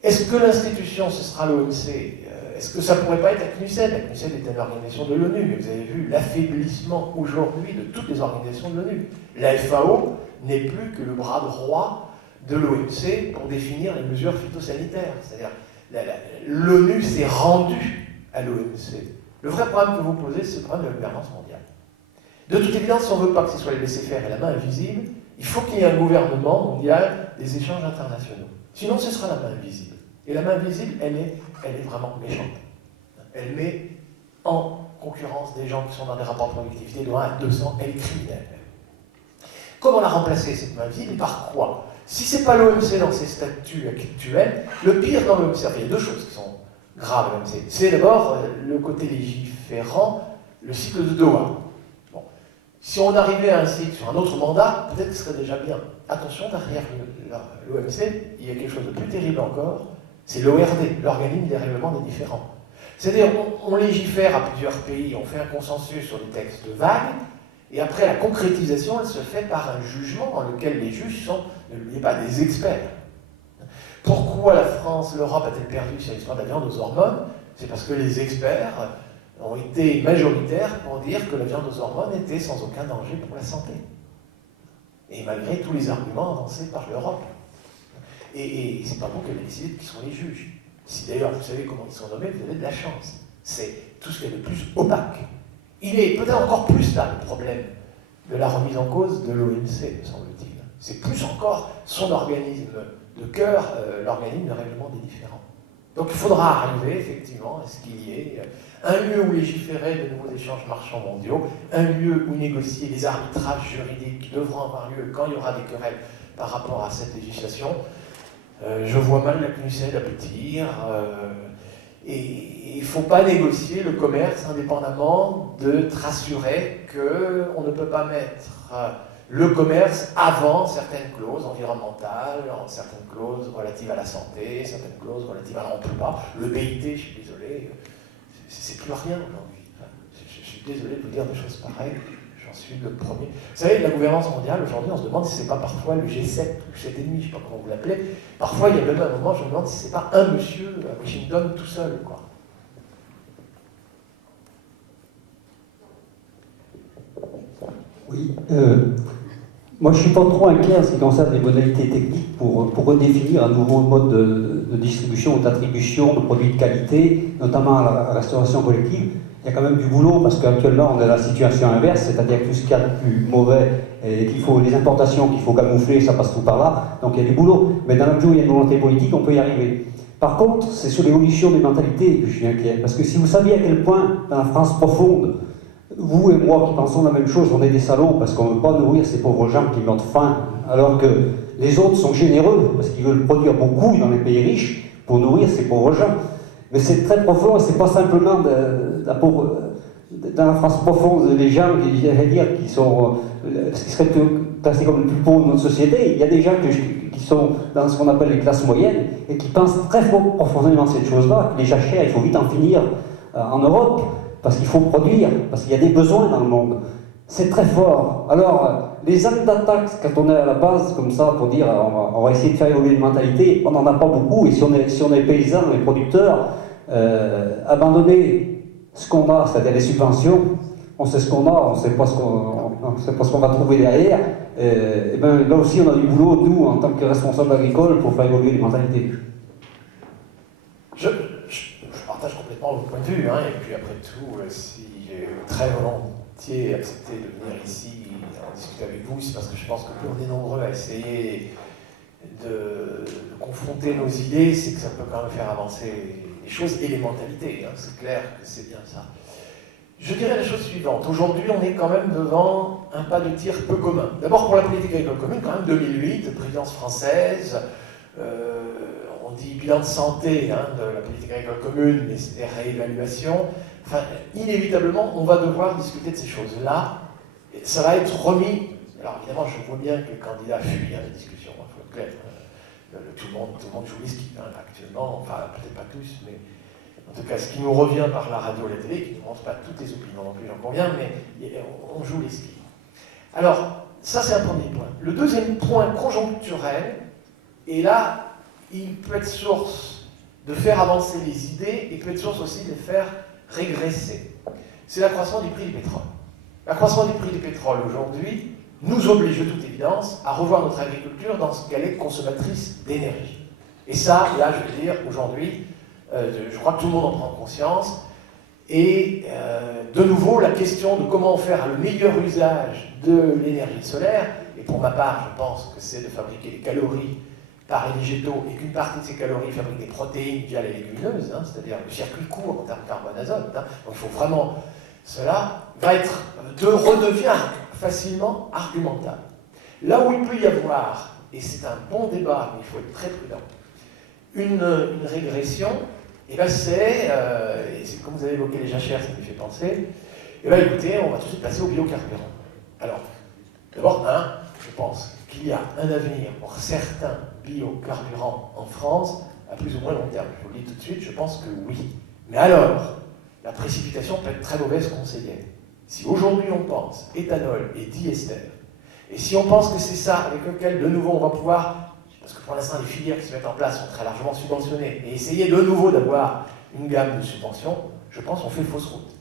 Est-ce que l'institution, ce sera l'OMC? Est-ce que ça ne pourrait pas être la CNUSED? La CNUSED est une organisation de l'ONU, mais vous avez vu l'affaiblissement aujourd'hui de toutes les organisations de l'ONU. La FAO n'est plus que le bras droit de l'OMC pour définir les mesures phytosanitaires. C'est-à-dire, l'ONU s'est rendue à l'OMC. Le vrai problème que vous posez, c'est le problème de la gouvernance mondiale. De toute évidence, si on ne veut pas que ce soit les laisser-faire et la main invisible, il faut qu'il y ait un gouvernement mondial des échanges internationaux. Sinon, ce sera la main invisible. Et la main invisible, elle est vraiment méchante. Elle met en concurrence des gens qui sont dans des rapports de productivité de 1 à 200, elle est criminelle. Comment la remplacer, cette main invisible, et par quoi? Si ce n'est pas l'OMC dans ses statuts actuels, le pire dans l'OMC, il y a deux choses qui sont graves à l'OMC. C'est d'abord le côté légiférant, le cycle de Doha. Bon. Si on arrivait à un cycle sur un autre mandat, peut-être que ce serait déjà bien. Attention, derrière l'OMC, il y a quelque chose de plus terrible encore, c'est l'ORD, l'organisme des règlements des différends. C'est-à-dire, on légifère à plusieurs pays, on fait un consensus sur des textes vagues, et après la concrétisation, elle se fait par un jugement dans lequel les juges sont, ne l'oubliez pas, des experts. Pourquoi la France, l'Europe a-t-elle perdu sur l'histoire de la viande aux hormones? C'est parce que les experts ont été majoritaires pour dire que la viande aux hormones était sans aucun danger pour la santé. Et malgré tous les arguments avancés par l'Europe. Et c'est pas vous qui avez décidé qui sont les juges. Si d'ailleurs vous savez comment ils sont nommés, vous avez de la chance. C'est tout ce qui est de plus opaque. Il est peut-être encore plus là le problème de la remise en cause de l'OMC, me semble-t-il. C'est plus encore son organisme de cœur l'organisme de règlement des différends. Donc il faudra arriver effectivement à ce qu'il y ait un lieu où légiférer de nouveaux échanges marchands mondiaux, un lieu où négocier les arbitrages juridiques qui devront avoir lieu quand il y aura des querelles par rapport à cette législation. Je vois mal la CNUSED aboutir. Et il ne faut pas négocier le commerce indépendamment de te rassurer qu'on ne peut pas mettre le commerce avant certaines clauses environnementales, certaines clauses relatives à la santé, certaines clauses relatives à l'emploi. Le BIT, je suis désolé, c'est plus rien aujourd'hui. Je suis désolé de vous dire des choses pareilles, j'en suis le premier. Vous savez, la gouvernance mondiale, aujourd'hui, on se demande si ce n'est pas parfois le G7 ou le 7,5, je ne sais pas comment vous l'appelez. Parfois, il y a même un moment, je me demande si ce n'est pas un monsieur à Washington tout seul, quoi. Oui, moi je ne suis pas trop inquiet en ce qui concerne les modalités techniques pour redéfinir un nouveau mode de distribution ou d'attribution de produits de qualité, notamment à la restauration collective. Il y a quand même du boulot parce qu'actuellement on est dans la situation inverse, c'est-à-dire que tout ce qu'il y a de plus mauvais et qu'il faut, les importations qu'il faut camoufler, ça passe tout par là, donc il y a du boulot. Mais dans la mesure où il y a une volonté politique, on peut y arriver. Par contre, c'est sur l'évolution des mentalités que je suis inquiet, parce que si vous saviez à quel point, dans la France profonde, vous et moi qui pensons la même chose, on est des salauds parce qu'on ne veut pas nourrir ces pauvres gens qui meurent de faim, alors que les autres sont généreux parce qu'ils veulent produire beaucoup dans les pays riches pour nourrir ces pauvres gens. Mais c'est très profond et c'est pas simplement dans la France profonde des gens qui seraient classés comme les plus pauvres de notre société. Il y a des gens qui sont dans ce qu'on appelle les classes moyennes et qui pensent très profondément cette chose-là, que les jachères, il faut vite en finir en Europe. Parce qu'il faut produire, parce qu'il y a des besoins dans le monde. C'est très fort. Alors, les actes d'attaque, quand on est à la base, comme ça, pour dire on va essayer de faire évoluer une mentalité, on n'en a pas beaucoup. Et si on est paysans et producteurs, abandonner ce qu'on a, c'est-à-dire les subventions, on sait ce qu'on a, on ne sait pas ce qu'on va trouver derrière. Et ben, là aussi, on a du boulot, nous, en tant que responsables agricoles, pour faire évoluer les mentalités. Je partage complètement votre point de vue, hein, et puis après tout, si j'ai très volontiers accepté de venir ici en discuter avec vous, c'est parce que je pense que plus on est nombreux à essayer de confronter nos idées, c'est que ça peut quand même faire avancer les choses et les mentalités, hein, c'est clair que c'est bien ça. Je dirais la chose suivante, aujourd'hui on est quand même devant un pas de tir peu commun. D'abord pour la politique agricole commune, quand même 2008, présidence française, on dit bilan de santé hein, de la politique agricole commune, mais c'est des réévaluations. Enfin, inévitablement, on va devoir discuter de ces choses-là. Ça va être remis. Alors évidemment, je vois bien que les candidats fuient la discussion, il faut être clair. Tout le monde joue les skis hein, actuellement, enfin peut-être pas tous, mais en tout cas, ce qui nous revient par la radio et la télé, qui ne nous montre pas toutes les opinions non plus, j'en conviens, mais on joue les skis. Alors, ça c'est un premier point. Le deuxième point conjoncturel, et là, il peut être source de faire avancer les idées et peut être source aussi de les faire régresser. C'est l'accroissement du prix du pétrole. L'accroissement du prix du pétrole aujourd'hui nous oblige de toute évidence à revoir notre agriculture dans ce qu'elle est consommatrice d'énergie. Et ça, là, je veux dire, aujourd'hui, je crois que tout le monde en prend conscience. Et de nouveau, la question de comment faire le meilleur usage de l'énergie solaire, et pour ma part, je pense que c'est de fabriquer des calories par les végétaux, et qu'une partie de ces calories fabrique des protéines via les légumineuses, hein, c'est-à-dire le circuit court en termes de carbone-azote. Hein, donc il faut vraiment... Cela redevient facilement argumentable. Là où il peut y avoir, et c'est un bon débat, mais il faut être très prudent, une régression, et bien c'est comme vous avez évoqué les jachères, ça me fait penser, et bien écoutez, on va tout de suite passer au biocarburant. Alors, d'abord, je pense qu'il y a un avenir pour certains biocarburants en France à plus ou moins long terme. Je vous le dis tout de suite, je pense que oui. Mais alors, la précipitation peut être très mauvaise conseillère. Si aujourd'hui on pense éthanol et diester, et si on pense que c'est ça avec lequel de nouveau on va pouvoir, parce que pour l'instant les filières qui se mettent en place sont très largement subventionnées, et essayer de nouveau d'avoir une gamme de subventions, je pense qu'on fait fausse route.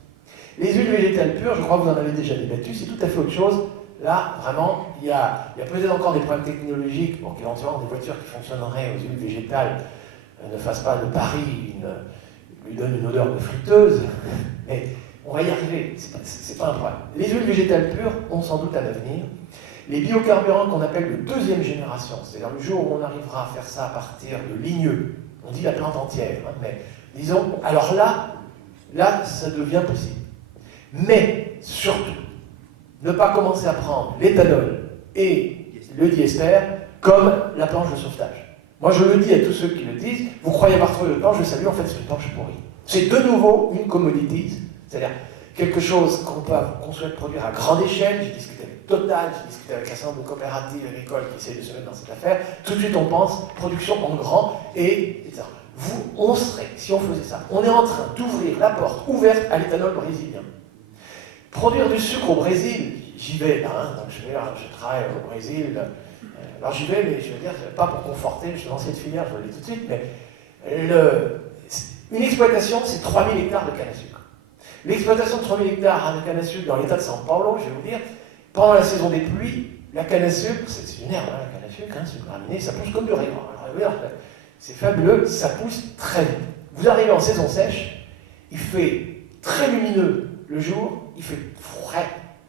Les huiles végétales pures, je crois que vous en avez déjà débattu, c'est tout à fait autre chose. Là, vraiment, il y a peut-être encore des problèmes technologiques pour qu'éventuellement des voitures qui fonctionneraient aux huiles végétales ne fassent pas de Paris, lui donnent une odeur de friteuse, mais on va y arriver, c'est pas un problème. Les huiles végétales pures ont sans doute un avenir, Les biocarburants qu'on appelle de deuxième génération, c'est-à-dire le jour où on arrivera à faire ça à partir de ligneux, on dit la plante entière, hein, mais disons, alors là, ça devient possible. Mais, surtout, ne pas commencer à prendre l'éthanol et le diester comme la planche de sauvetage. Moi, je le dis à tous ceux qui le disent, vous croyez avoir trouvé une planche de salut, en fait, c'est une planche pourrie. C'est de nouveau une commodity, c'est-à-dire quelque chose qu'on souhaite produire à grande échelle. J'ai discuté avec Total, j'ai discuté avec un certain nombre de coopératives agricoles qui essayent de se mettre dans cette affaire. Tout de suite, on pense production en grand, etc. On serait, si on faisait ça, on est en train d'ouvrir la porte ouverte à l'éthanol brésilien. Produire du sucre au Brésil, j'y vais là, hein, donc je travaille au Brésil. Alors j'y vais, mais je veux dire, pas pour conforter, je suis dans cette filière, je le dis tout de suite, mais une exploitation, c'est 3000 hectares de canne à sucre. L'exploitation de 3000 hectares de canne à sucre dans l'état de São Paulo, je vais vous dire, pendant la saison des pluies, la canne à sucre, c'est une herbe, hein, la canne à sucre, hein, c'est graminé, ça pousse comme du raisin. C'est fabuleux, ça pousse très vite. Vous arrivez en saison sèche, il fait très lumineux le jour, il fait frais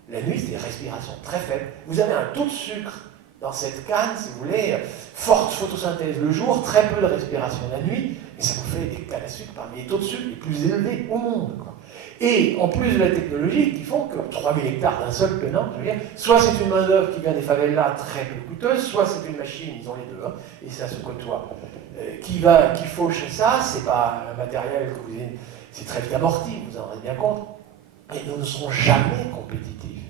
la nuit, c'est des respirations très faibles. Vous avez un taux de sucre dans cette canne, si vous voulez, forte photosynthèse le jour, très peu de respiration la nuit, et ça vous fait des cannes à sucre parmi les taux de sucre les plus élevés au monde, quoi. Et en plus de la technologie qui font que 3000 hectares d'un seul tenant, je veux dire, soit c'est une main-d'œuvre qui vient des favelas très peu coûteuse, soit c'est une machine, ils ont les deux, hein, et ça se côtoie. Qui fauche ça, c'est pas un matériel que vous avez, c'est très vite amorti, vous en rendez bien compte, et nous ne serons jamais compétitifs.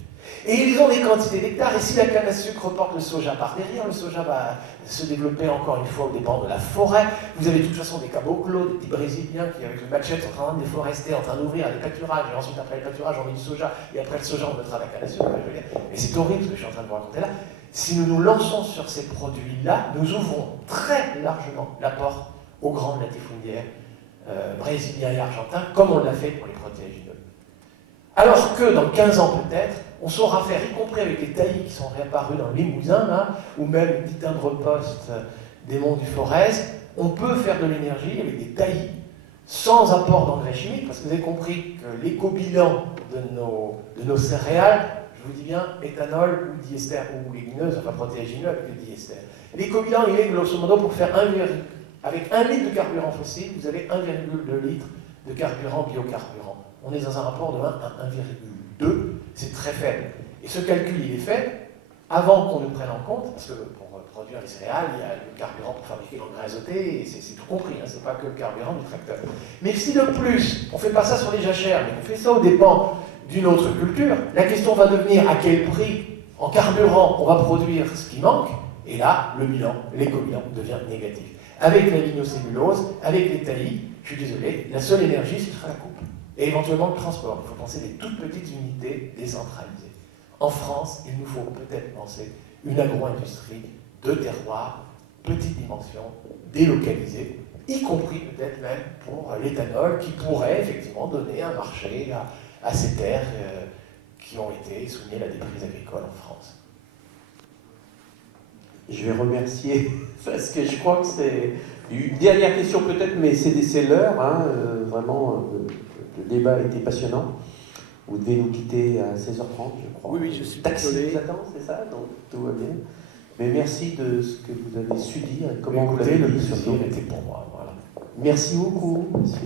Et ils ont des quantités d'hectares, et si la canne à sucre reporte le soja par derrière, le soja va se développer encore une fois au dépend de la forêt. Vous avez de toute façon des caboclos, des petits Brésiliens qui, avec le machette, sont en train de déforester, en train d'ouvrir des pâturages, et ensuite, après les pâturages, on met du soja, et après le soja, on mettra la canne à sucre. Et c'est horrible ce que je suis en train de vous raconter là. Si nous nous lançons sur ces produits-là, nous ouvrons très largement la porte aux grandes latifundiaires brésiliens et argentins, comme on l'a fait pour les protéagineux. Alors que dans 15 ans peut-être, on saura faire, y compris avec les taillis qui sont réapparus dans le Limousin, là, ou même les petits timbres-poste des monts du Forez, on peut faire de l'énergie avec des taillis sans apport d'engrais chimiques, parce que vous avez compris que l'éco-bilan de nos céréales, je vous dis bien, éthanol ou diester ou légumineuse, enfin protéagineux avec le diester. L'éco-bilan, il est grosso modo pour faire avec 1 litre de carburant fossile, vous avez 1,2 litre de carburant biocarburant. On est dans un rapport de 1 à 1,2, c'est très faible. Et ce calcul, il est fait avant qu'on nous prenne en compte, parce que pour produire les céréales, il y a le carburant pour fabriquer l'engrais azoté, et c'est tout compris, hein, c'est pas que le carburant du tracteur. Mais si de plus, on ne fait pas ça sur les jachères, mais on fait ça aux dépens d'une autre culture, la question va devenir à quel prix, en carburant, on va produire ce qui manque, et là, le bilan, l'éco-bilan devient négatif. Avec la lignocellulose, avec les taillis, je suis désolé, la seule énergie, ce sera la coupe. Et éventuellement le transport. Il faut penser des toutes petites unités décentralisées. En France, il nous faut peut-être penser une agro-industrie de terroir, petite dimension, délocalisée, y compris peut-être même pour l'éthanol, qui pourrait effectivement donner un marché à ces terres qui ont été soumises à la déprise agricole en France. Je vais remercier, parce que je crois que c'est une dernière question peut-être, mais c'est l'heure, hein, vraiment, le débat était passionnant. Vous devez nous quitter à 16h30, je crois. Oui, je suis Taxi désolé. vous attend, c'est ça? Donc tout va bien. Mais merci de ce que vous avez su dire, comment vous Écoutez, l'avez le dit surtout. plaisir était pour moi. Voilà. Merci beaucoup. Merci.